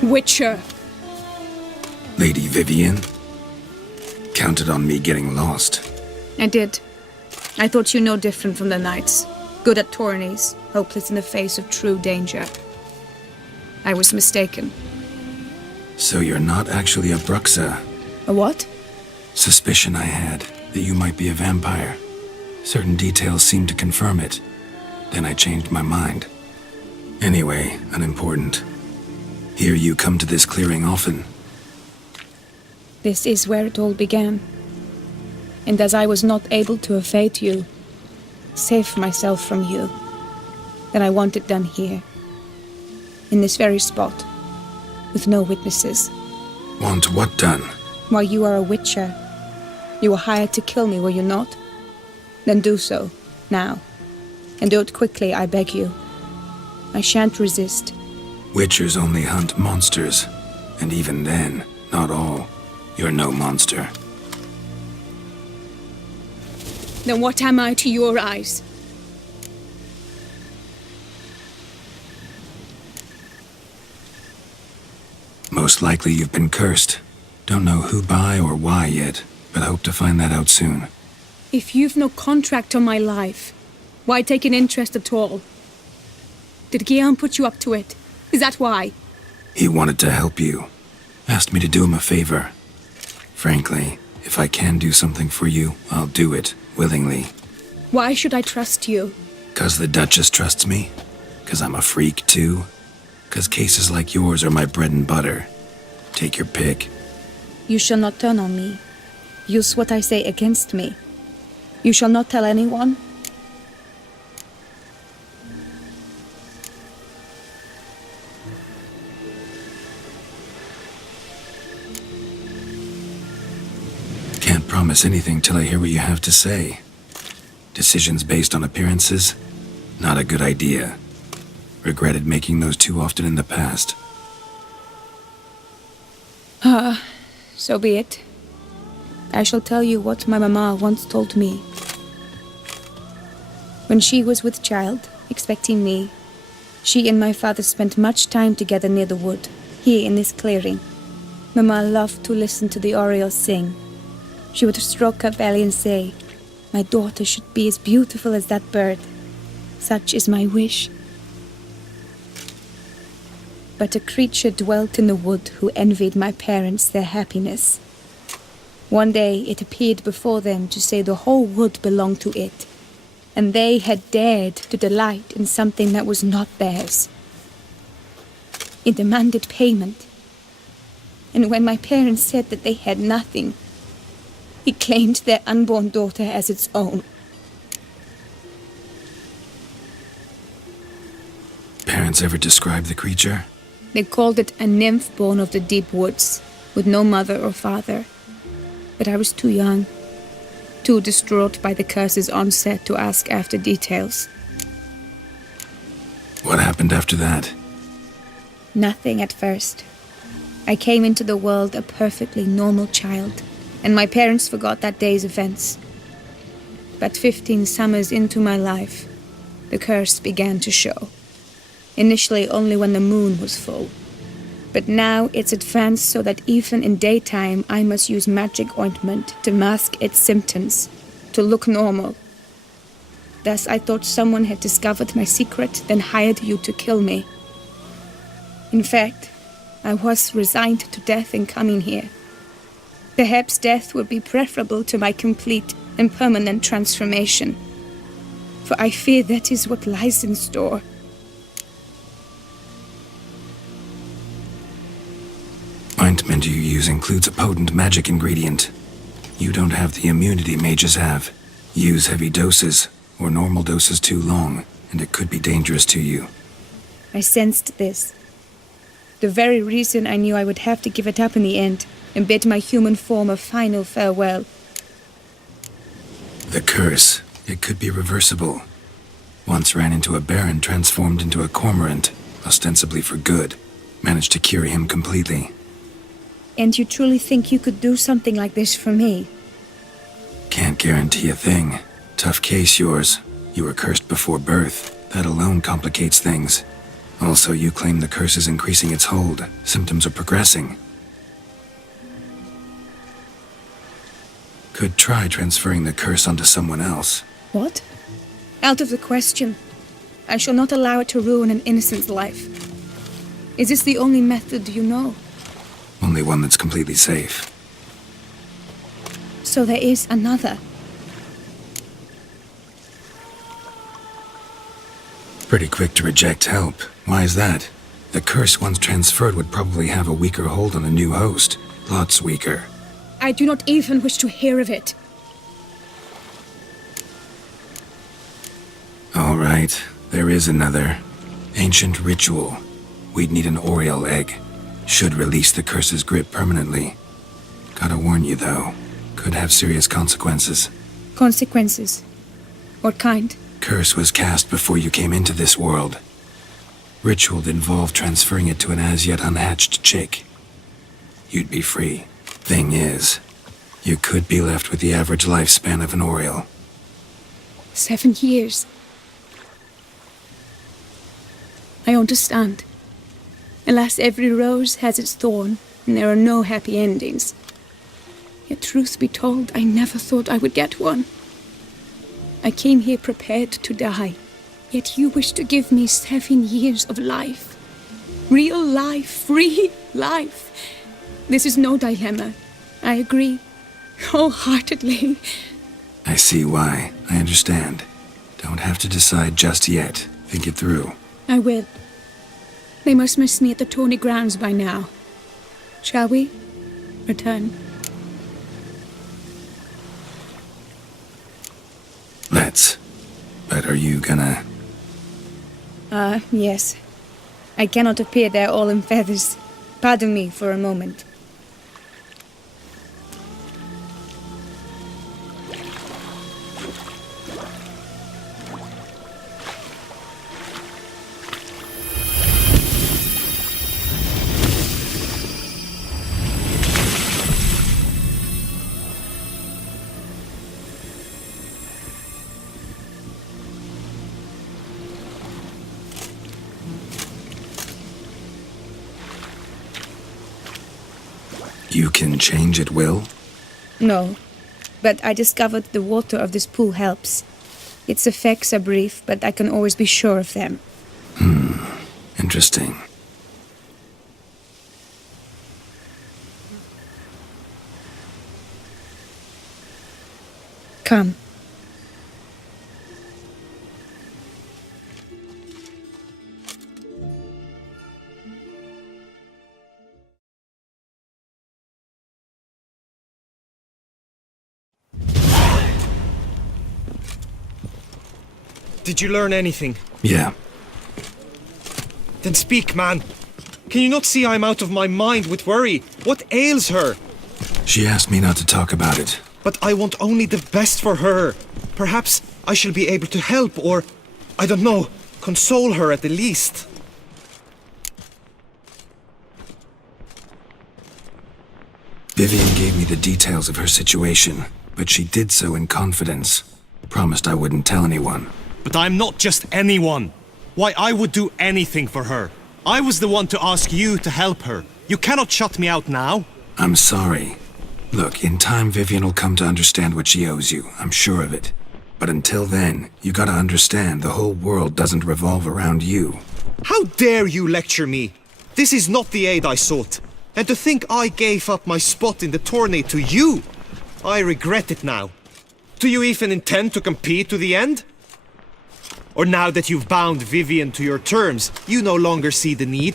Witcher. Lady Vivian? Counted on me getting lost. I did. I thought you no different from the knights. Good at tourneys, hopeless in the face of true danger. I was mistaken. So you're not actually a Bruxa? A what? Suspicion I had that you might be a vampire. Certain details seemed to confirm it. Then I changed my mind. Anyway, unimportant. Hear you come to this clearing often. This is where it all began. And as I was not able to evade you, save myself from you, then I want it done here. In this very spot. With no witnesses. Want what done? Why, you are a witcher. You were hired to kill me, were you not? Then do so, now. And do it quickly, I beg you. I shan't resist. Witchers only hunt monsters. And even then, not all. You're no monster. Then what am I to your eyes? Most likely you've been cursed. Don't know who by or why yet, but hope to find that out soon. If you've no contract on my life, why take an interest at all? Did Guillaume put you up to it? Is that why? He wanted to help you. Asked me to do him a favor. Frankly, if I can do something for you, I'll do it, willingly. Why should I trust you? 'Cause the Duchess trusts me? 'Cause I'm a freak, too? 'Cause cases like yours are my bread and butter. Take your pick. You shall not turn on me. Use what I say against me. You shall not tell anyone? Can't promise anything till I hear what you have to say. Decisions based on appearances? Not a good idea. Regretted making those too often in the past. So be it. I shall tell you what my mama once told me. When she was with child, expecting me, she and my father spent much time together near the wood, here in this clearing. Mama loved to listen to the orioles sing. She would stroke her belly and say, "My daughter should be as beautiful as that bird. Such is my wish." But a creature dwelt in the wood who envied my parents their happiness. One day it appeared before them to say the whole wood belonged to it, and they had dared to delight in something that was not theirs. It demanded payment, and when my parents said that they had nothing, it claimed their unborn daughter as its own. Parents ever describe the creature? They called it a nymph born of the deep woods, with no mother or father. But I was too young, too distraught by the curse's onset to ask after details. What happened after that? Nothing at first. I came into the world a perfectly normal child, and my parents forgot that day's events. But 15 summers into my life, the curse began to show. Initially only when the moon was full. But now it's advanced so that even in daytime I must use magic ointment to mask its symptoms, to look normal. Thus I thought someone had discovered my secret, then hired you to kill me. In fact, I was resigned to death in coming here. Perhaps death would be preferable to my complete and permanent transformation. For I fear that is what lies in store. Ointment you use includes a potent magic ingredient. You don't have the immunity mages have. Use heavy doses, or normal doses too long, and it could be dangerous to you. I sensed this. The very reason I knew I would have to give it up in the end, and bid my human form a final farewell. The curse, it could be reversible. Once ran into a baron transformed into a cormorant, ostensibly for good. Managed to cure him completely. And you truly think you could do something like this for me? Can't guarantee a thing. Tough case yours. You were cursed before birth. That alone complicates things. Also, you claim the curse is increasing its hold. Symptoms are progressing. Could try transferring the curse onto someone else. What? Out of the question. I shall not allow it to ruin an innocent's life. Is this the only method you know? Only one that's completely safe. So there is another. Pretty quick to reject help. Why is that? The curse once transferred would probably have a weaker hold on a new host. Lots weaker. I do not even wish to hear of it. All right, there is another. Ancient ritual. We'd need an Oriole egg. Should release the curse's grip permanently. Gotta warn you, though. Could have serious consequences. Consequences? What kind? Curse was cast before you came into this world. Ritual involved transferring it to an as-yet unhatched chick. You'd be free. Thing is, you could be left with the average lifespan of an Oriole. 7 years. I understand. Alas, every rose has its thorn, and there are no happy endings. Yet truth be told, I never thought I would get one. I came here prepared to die, yet you wish to give me 7 years of life. Real life, free life. This is no dilemma. I agree, wholeheartedly. I see why. I understand. Don't have to decide just yet. Think it through. I will. They must miss me at the tourney grounds by now. Shall we return? Let's. But are you gonna... Yes. I cannot appear there all in feathers. Pardon me for a moment. You can change at will? No, but I discovered the water of this pool helps. Its effects are brief, but I can always be sure of them. Interesting. Come. Did you learn anything? Yeah. Then speak, man. Can you not see I'm out of my mind with worry? What ails her? She asked me not to talk about it. But I want only the best for her. Perhaps I shall be able to help or, I don't know, console her at the least. Vivian gave me the details of her situation, but she did so in confidence. Promised I wouldn't tell anyone. But I'm not just anyone. Why, I would do anything for her. I was the one to ask you to help her. You cannot shut me out now. I'm sorry. Look, in time Vivian will come to understand what she owes you. I'm sure of it. But until then, you gotta understand the whole world doesn't revolve around you. How dare you lecture me? This is not the aid I sought. And to think I gave up my spot in the tourney to you, I regret it now. Do you even intend to compete to the end? Or now that you've bound Vivian to your terms, you no longer see the need?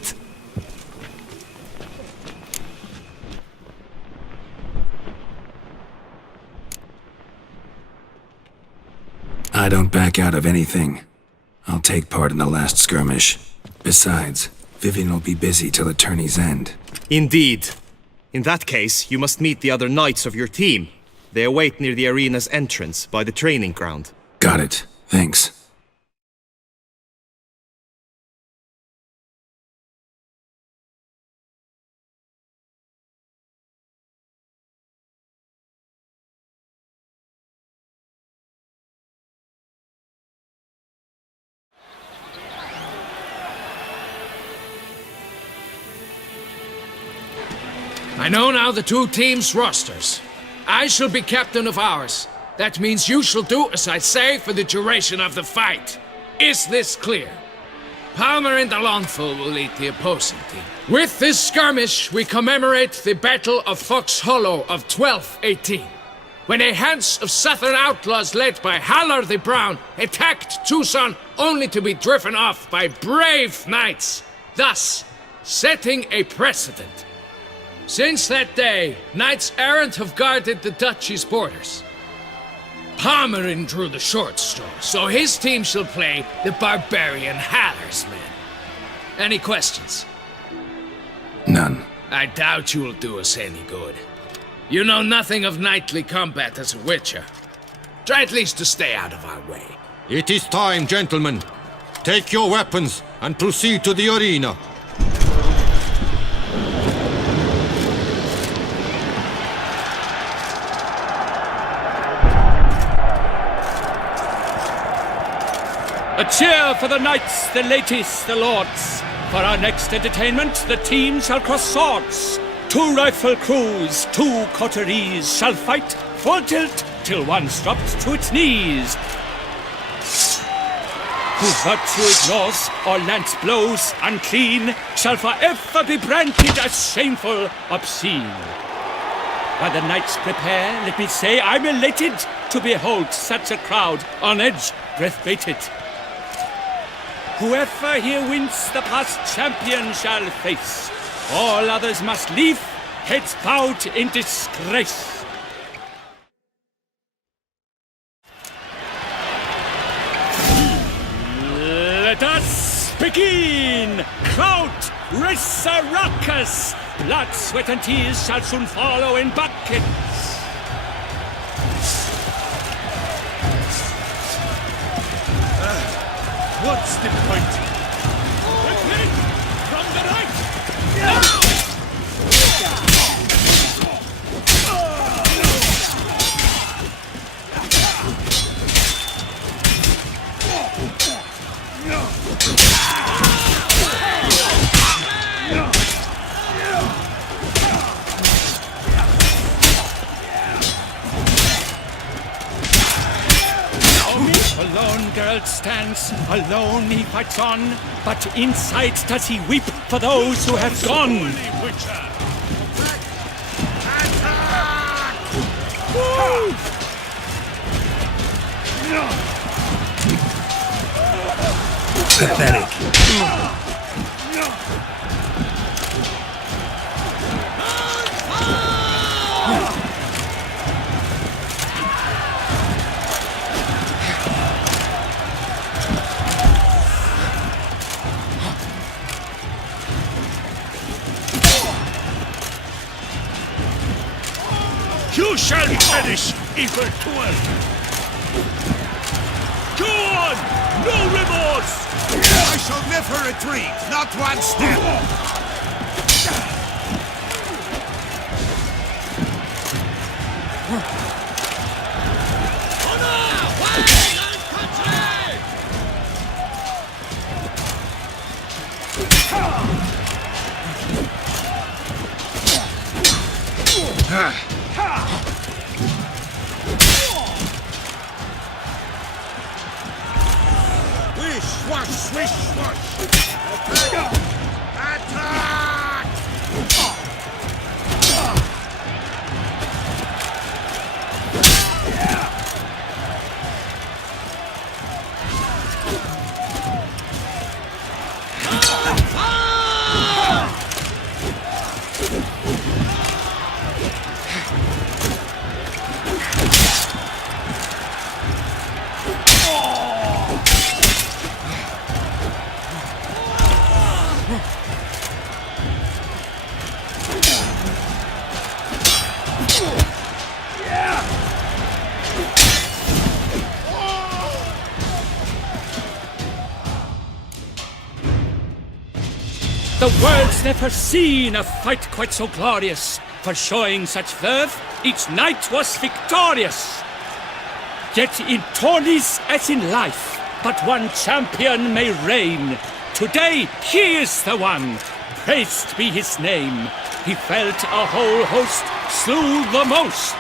I don't back out of anything. I'll take part in the last skirmish. Besides, Vivian will be busy till the tourney's end. Indeed. In that case, you must meet the other knights of your team. They await near the arena's entrance, by the training ground. Got it. Thanks. I know now the two teams' rosters. I shall be captain of ours. That means you shall do as I say for the duration of the fight. Is this clear? Palmer and Alonso will lead the opposing team. With this skirmish, we commemorate the Battle of Fox Hollow of 1218, when a Hans of Southern outlaws led by Halar the Brown attacked Tucson only to be driven off by brave knights, thus setting a precedent. Since that day, knights errant have guarded the duchy's borders. Palmerin drew the short straw, so his team shall play the barbarian Haller's men. Any questions? None. I doubt you will do us any good. You know nothing of knightly combat as a witcher. Try at least to stay out of our way. It is time, gentlemen. Take your weapons and proceed to the arena. A cheer for the knights, the ladies, the lords. For our next entertainment, the team shall cross swords. 2 rifle crews, 2 coteries shall fight full tilt till one's dropped to its knees. Who virtue ignores or lance blows unclean shall forever be branded as shameful, obscene. While the knights prepare, let me say I'm elated to behold such a crowd on edge, breath-baited. Whoever here wins the past champion shall face. All others must leave, heads bowed in disgrace. Let us begin! Crowd, raise a ruckus! Blood, sweat, and tears shall soon follow in buckets. What's the point? From the right! lone Geralt stands, alone he fights on, but inside does he weep for those who have gone. Woo! Pathetic. You shall perish, evil tool! Go on! No remorse! I shall never retreat, not one step! Wish, wash, swish, wash! Attack! Attack! The world's never seen a fight quite so glorious. For showing such verve, each knight was victorious. Yet in tourneys as in life, but one champion may reign. Today he is the one, praised be his name. He felt a whole host, slew the most.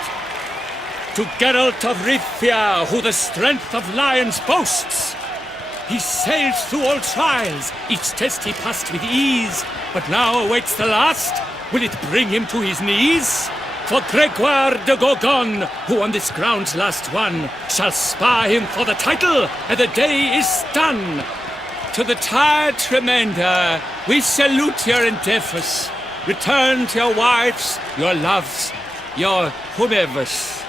To Geralt of Rivia, who the strength of lions boasts, he sailed through all trials, each test he passed with ease. But now awaits the last. Will it bring him to his knees? For Gregoire de Gorgon, who on this ground last won, shall spar him for the title, and the day is done. To the tired remainder, we salute your endeavors. Return to your wives, your loves, your whomevers.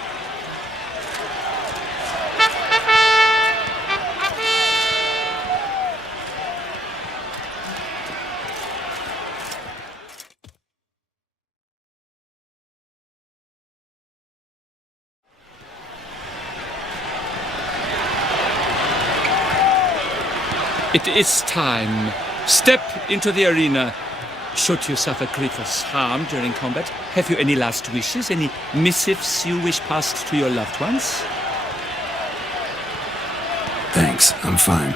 It is time. Step into the arena. Should you suffer grievous harm during combat, have you any last wishes, any missives you wish passed to your loved ones? Thanks, I'm fine.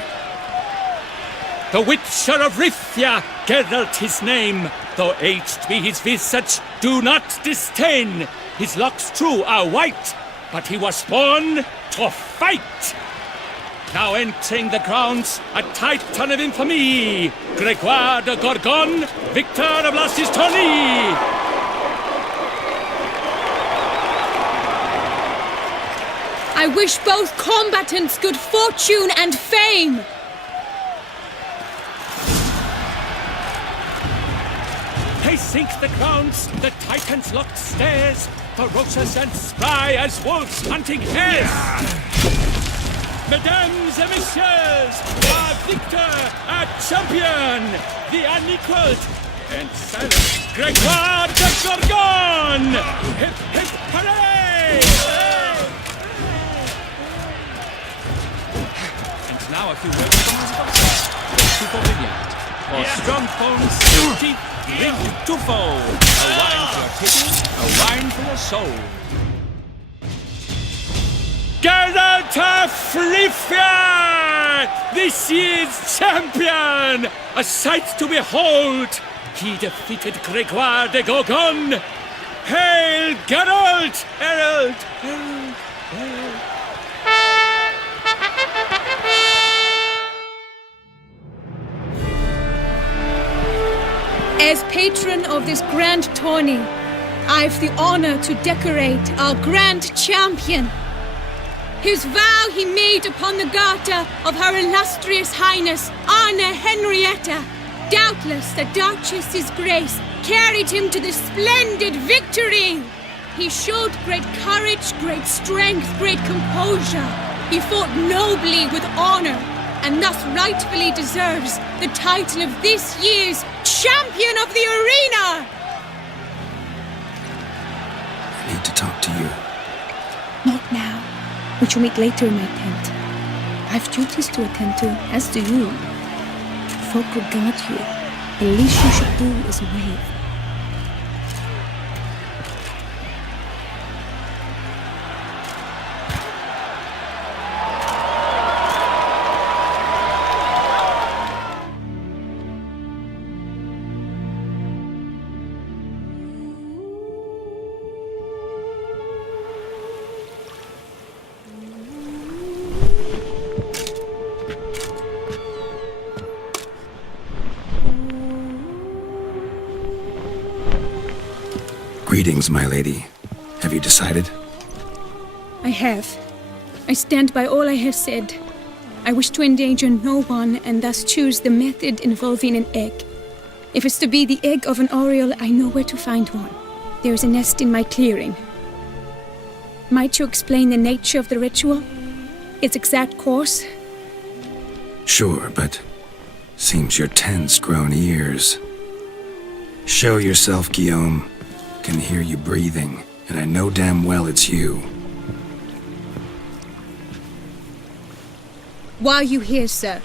The Witcher of Rivia, Geralt his name. Though aged be his visage, do not disdain. His locks true are white, but he was born to fight. Now entering the grounds, a titan of infamy, Gregoire de Gorgon, victor of last his tourney. I wish both combatants good fortune and fame. They sink the grounds, the titans locked stairs, ferocious and spry as wolves hunting hares. Mesdames et messieurs, our victor, our champion, the unequaled and silent Gregoire de Gorgon! Hip, hip, hooray! And now a few words from his boxer, Super Vineyard. For strong bones, teeth, drink Tufo. A wine for your table, a wine for your soul. Geralt of Rivia, this year's champion! A sight to behold! He defeated Gregoire de Gorgon! Hail, Geralt! Herald! Herald! Herald! As patron of this grand tourney, I've the honor to decorate our grand champion. His vow he made upon the garter of Her Illustrious Highness Anna Henrietta. Doubtless the Duchess's grace carried him to this splendid victory. He showed great courage, great strength, great composure. He fought nobly with honor, and thus rightfully deserves the title of this year's Champion of the Arena! I need to talk to you. Not now. We shall meet later in my tent. I've duties to attend to, as do you. Folk regard you. The least you should do is wave. Greetings, my lady. Have you decided? I have. I stand by all I have said. I wish to endanger no one and thus choose the method involving an egg. If it's to be the egg of an oriole, I know where to find one. There is a nest in my clearing. Might you explain the nature of the ritual? Its exact course? Sure, but seems you're tense, grown ears. Show yourself, Guillaume. Can hear you breathing, and I know damn well it's you. Why are you here, sir?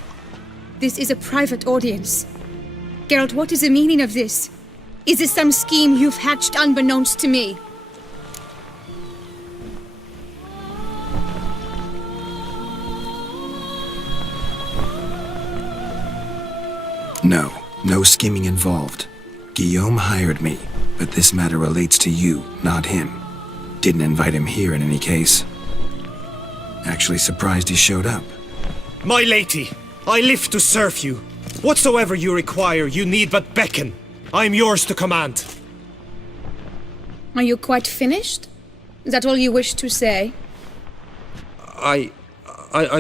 This is a private audience. Geralt, what is the meaning of this? Is this some scheme you've hatched unbeknownst to me? No scheming involved. Guillaume hired me, but this matter relates to you, not him. Didn't invite him here in any case. Actually surprised he showed up. My lady, I live to serve you. Whatsoever you require, you need but beckon. I am yours to command. Are you quite finished? Is that all you wish to say? I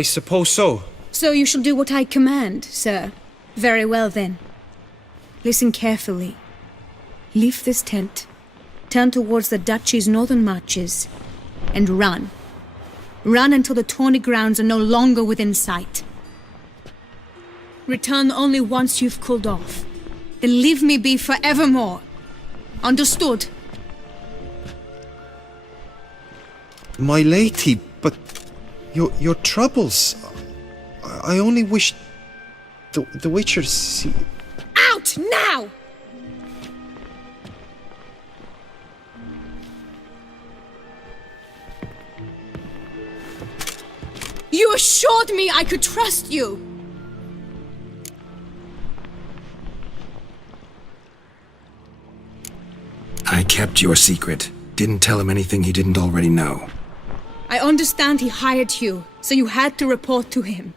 suppose so. So you shall do what I command, sir. Very well, then. Listen carefully. Leave this tent, turn towards the duchy's northern marches, and run. Run until the tourney grounds are no longer within sight. Return only once you've cooled off. Then leave me be forevermore. Understood? My lady, but your troubles. I only wish the Witchers see. Out now! You assured me I could trust you! I kept your secret. Didn't tell him anything he didn't already know. I understand he hired you, so you had to report to him.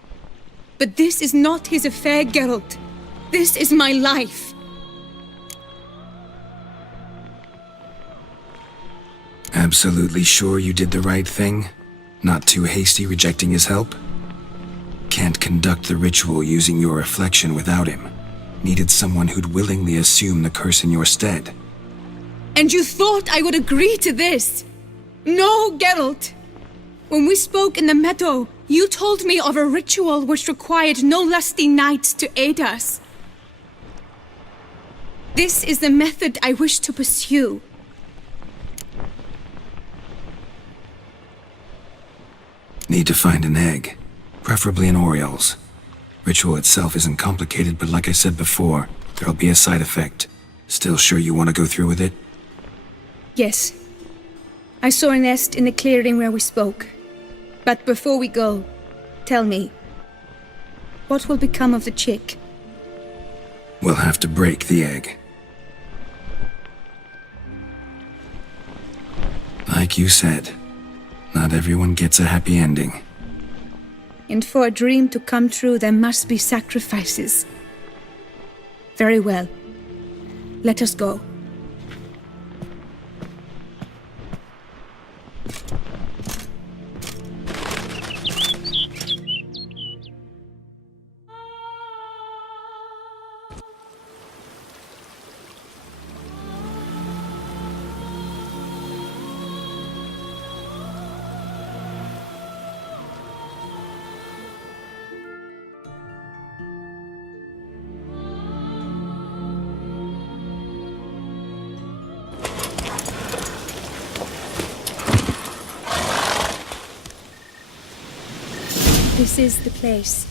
But this is not his affair, Geralt. This is my life. Absolutely sure you did the right thing? Not too hasty rejecting his help? Can't conduct the ritual using your reflection without him. Needed someone who'd willingly assume the curse in your stead. And you thought I would agree to this? No, Geralt. When we spoke in the meadow, you told me of a ritual which required no lusty knights to aid us. This is the method I wish to pursue. Need to find an egg, preferably an oriole's. Ritual itself isn't complicated, but like I said before, there'll be a side effect. Still sure you want to go through with it? Yes. I saw a nest in the clearing where we spoke. But before we go, tell me, what will become of the chick? We'll have to break the egg. Like you said, not everyone gets a happy ending. And for a dream to come true, there must be sacrifices. Very well. Let us go. This is the place.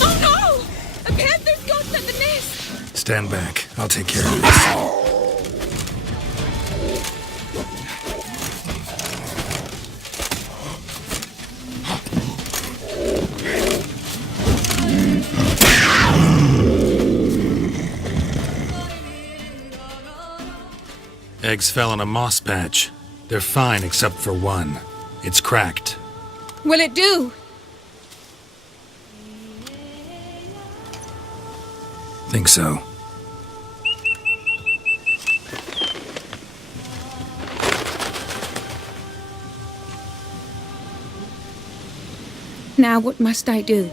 Oh no! A panther's ghost at the nest! Stand back. I'll take care of this. Eggs fell on a moss patch. They're fine except for one. It's cracked. Will it do? Think so. Now what must I do?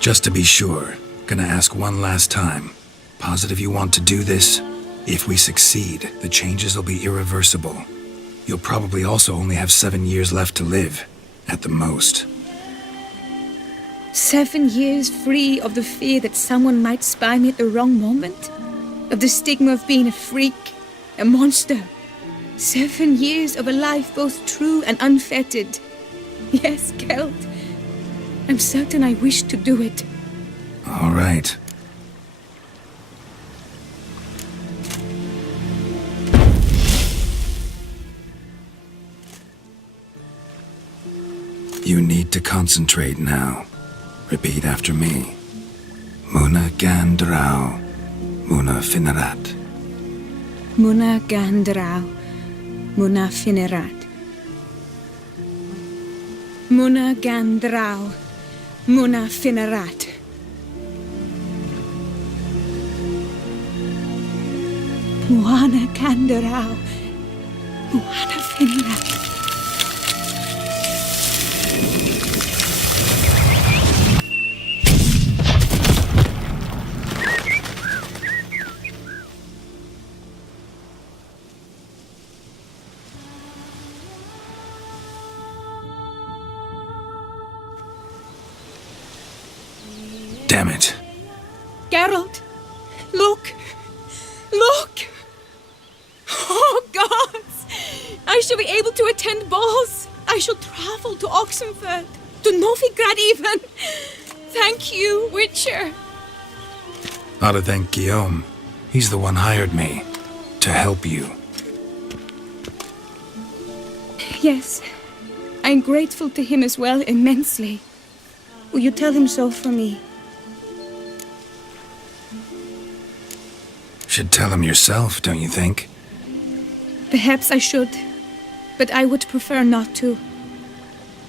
Just to be sure, gonna ask one last time. Positive you want to do this? If we succeed, the changes will be irreversible. You'll probably also only have 7 years left to live, at the most. 7 years free of the fear that someone might spy me at the wrong moment? Of the stigma of being a freak, a monster? 7 years of a life both true and unfettered. Yes, Kelt. I'm certain I wish to do it. All right. You need to concentrate now. Repeat after me. Muna Gandrau, Muna Finerat. Muna Gandrau, Muna Finerat. Muna Gandrau, Muna Finerat. Muana Gandrau, Muana Finerat. Damn it. Geralt, look! Look! Oh, gods! I shall be able to attend balls. I shall travel to Oxenfurt, to Novigrad even. Thank you, Witcher. Ought to thank Guillaume. He's the one hired me. To help you. Yes, I'm grateful to him as well, immensely. Will you tell him so for me? Should tell him yourself, don't you think? Perhaps I should, but I would prefer not to.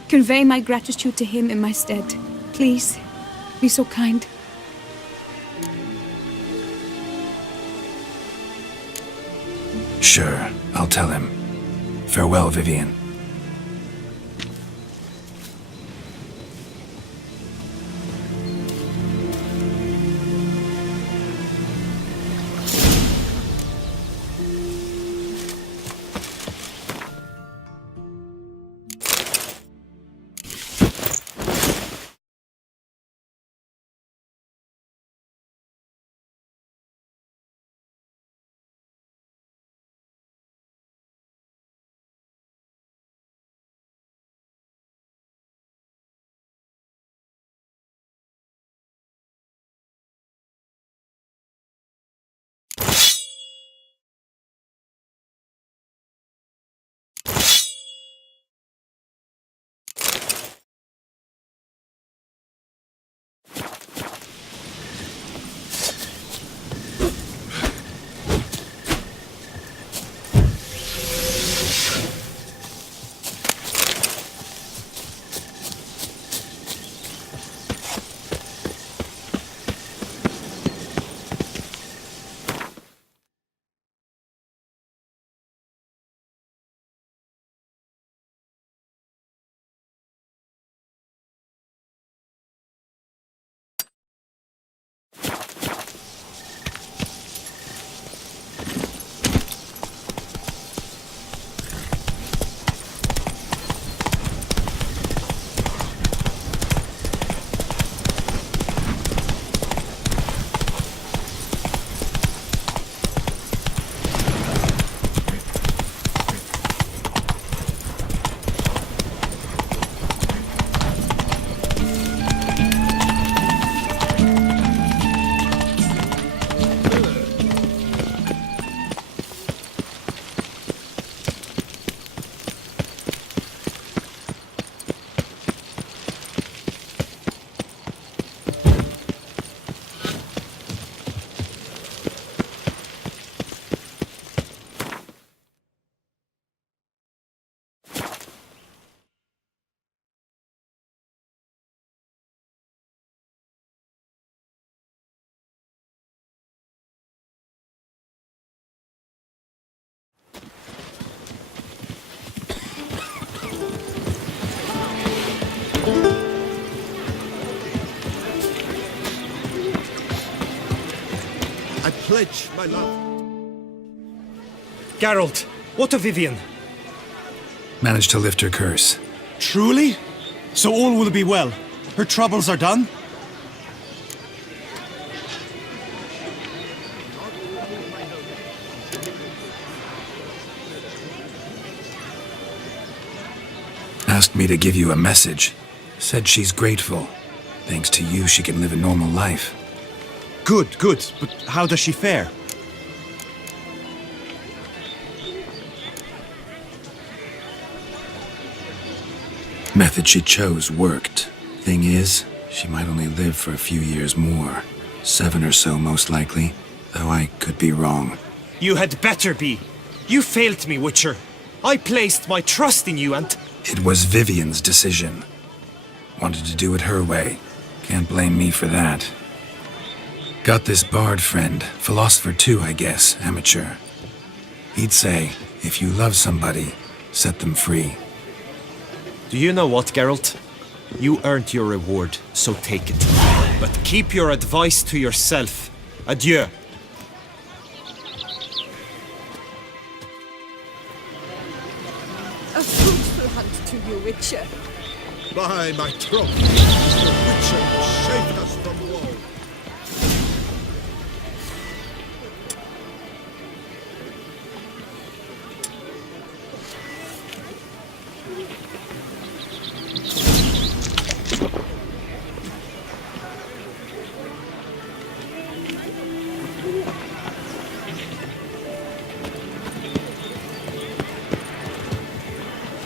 Convey my gratitude to him in my stead. Please, be so kind. Sure, I'll tell him. Farewell, Vivian. pledge my love. Geralt, what of Vivian? Managed to lift her curse. Truly? So all will be well. Her troubles are done? Asked me to give you a message. Said she's grateful. Thanks to you, she can live a normal life. Good, good. But how does she fare? Method she chose worked. Thing is, she might only live for a few years more. 7 or so, most likely. Though I could be wrong. You had better be. You failed me, Witcher. I placed my trust in you and... It was Vivian's decision. Wanted to do it her way. Can't blame me for that. Got this bard friend, philosopher too, I guess, amateur. He'd say, if you love somebody, set them free. Do you know what, Geralt? You earned your reward, so take it. But keep your advice to yourself. Adieu. A fruitful hunt to you, Witcher. By my troth, the Witcher saved us from war.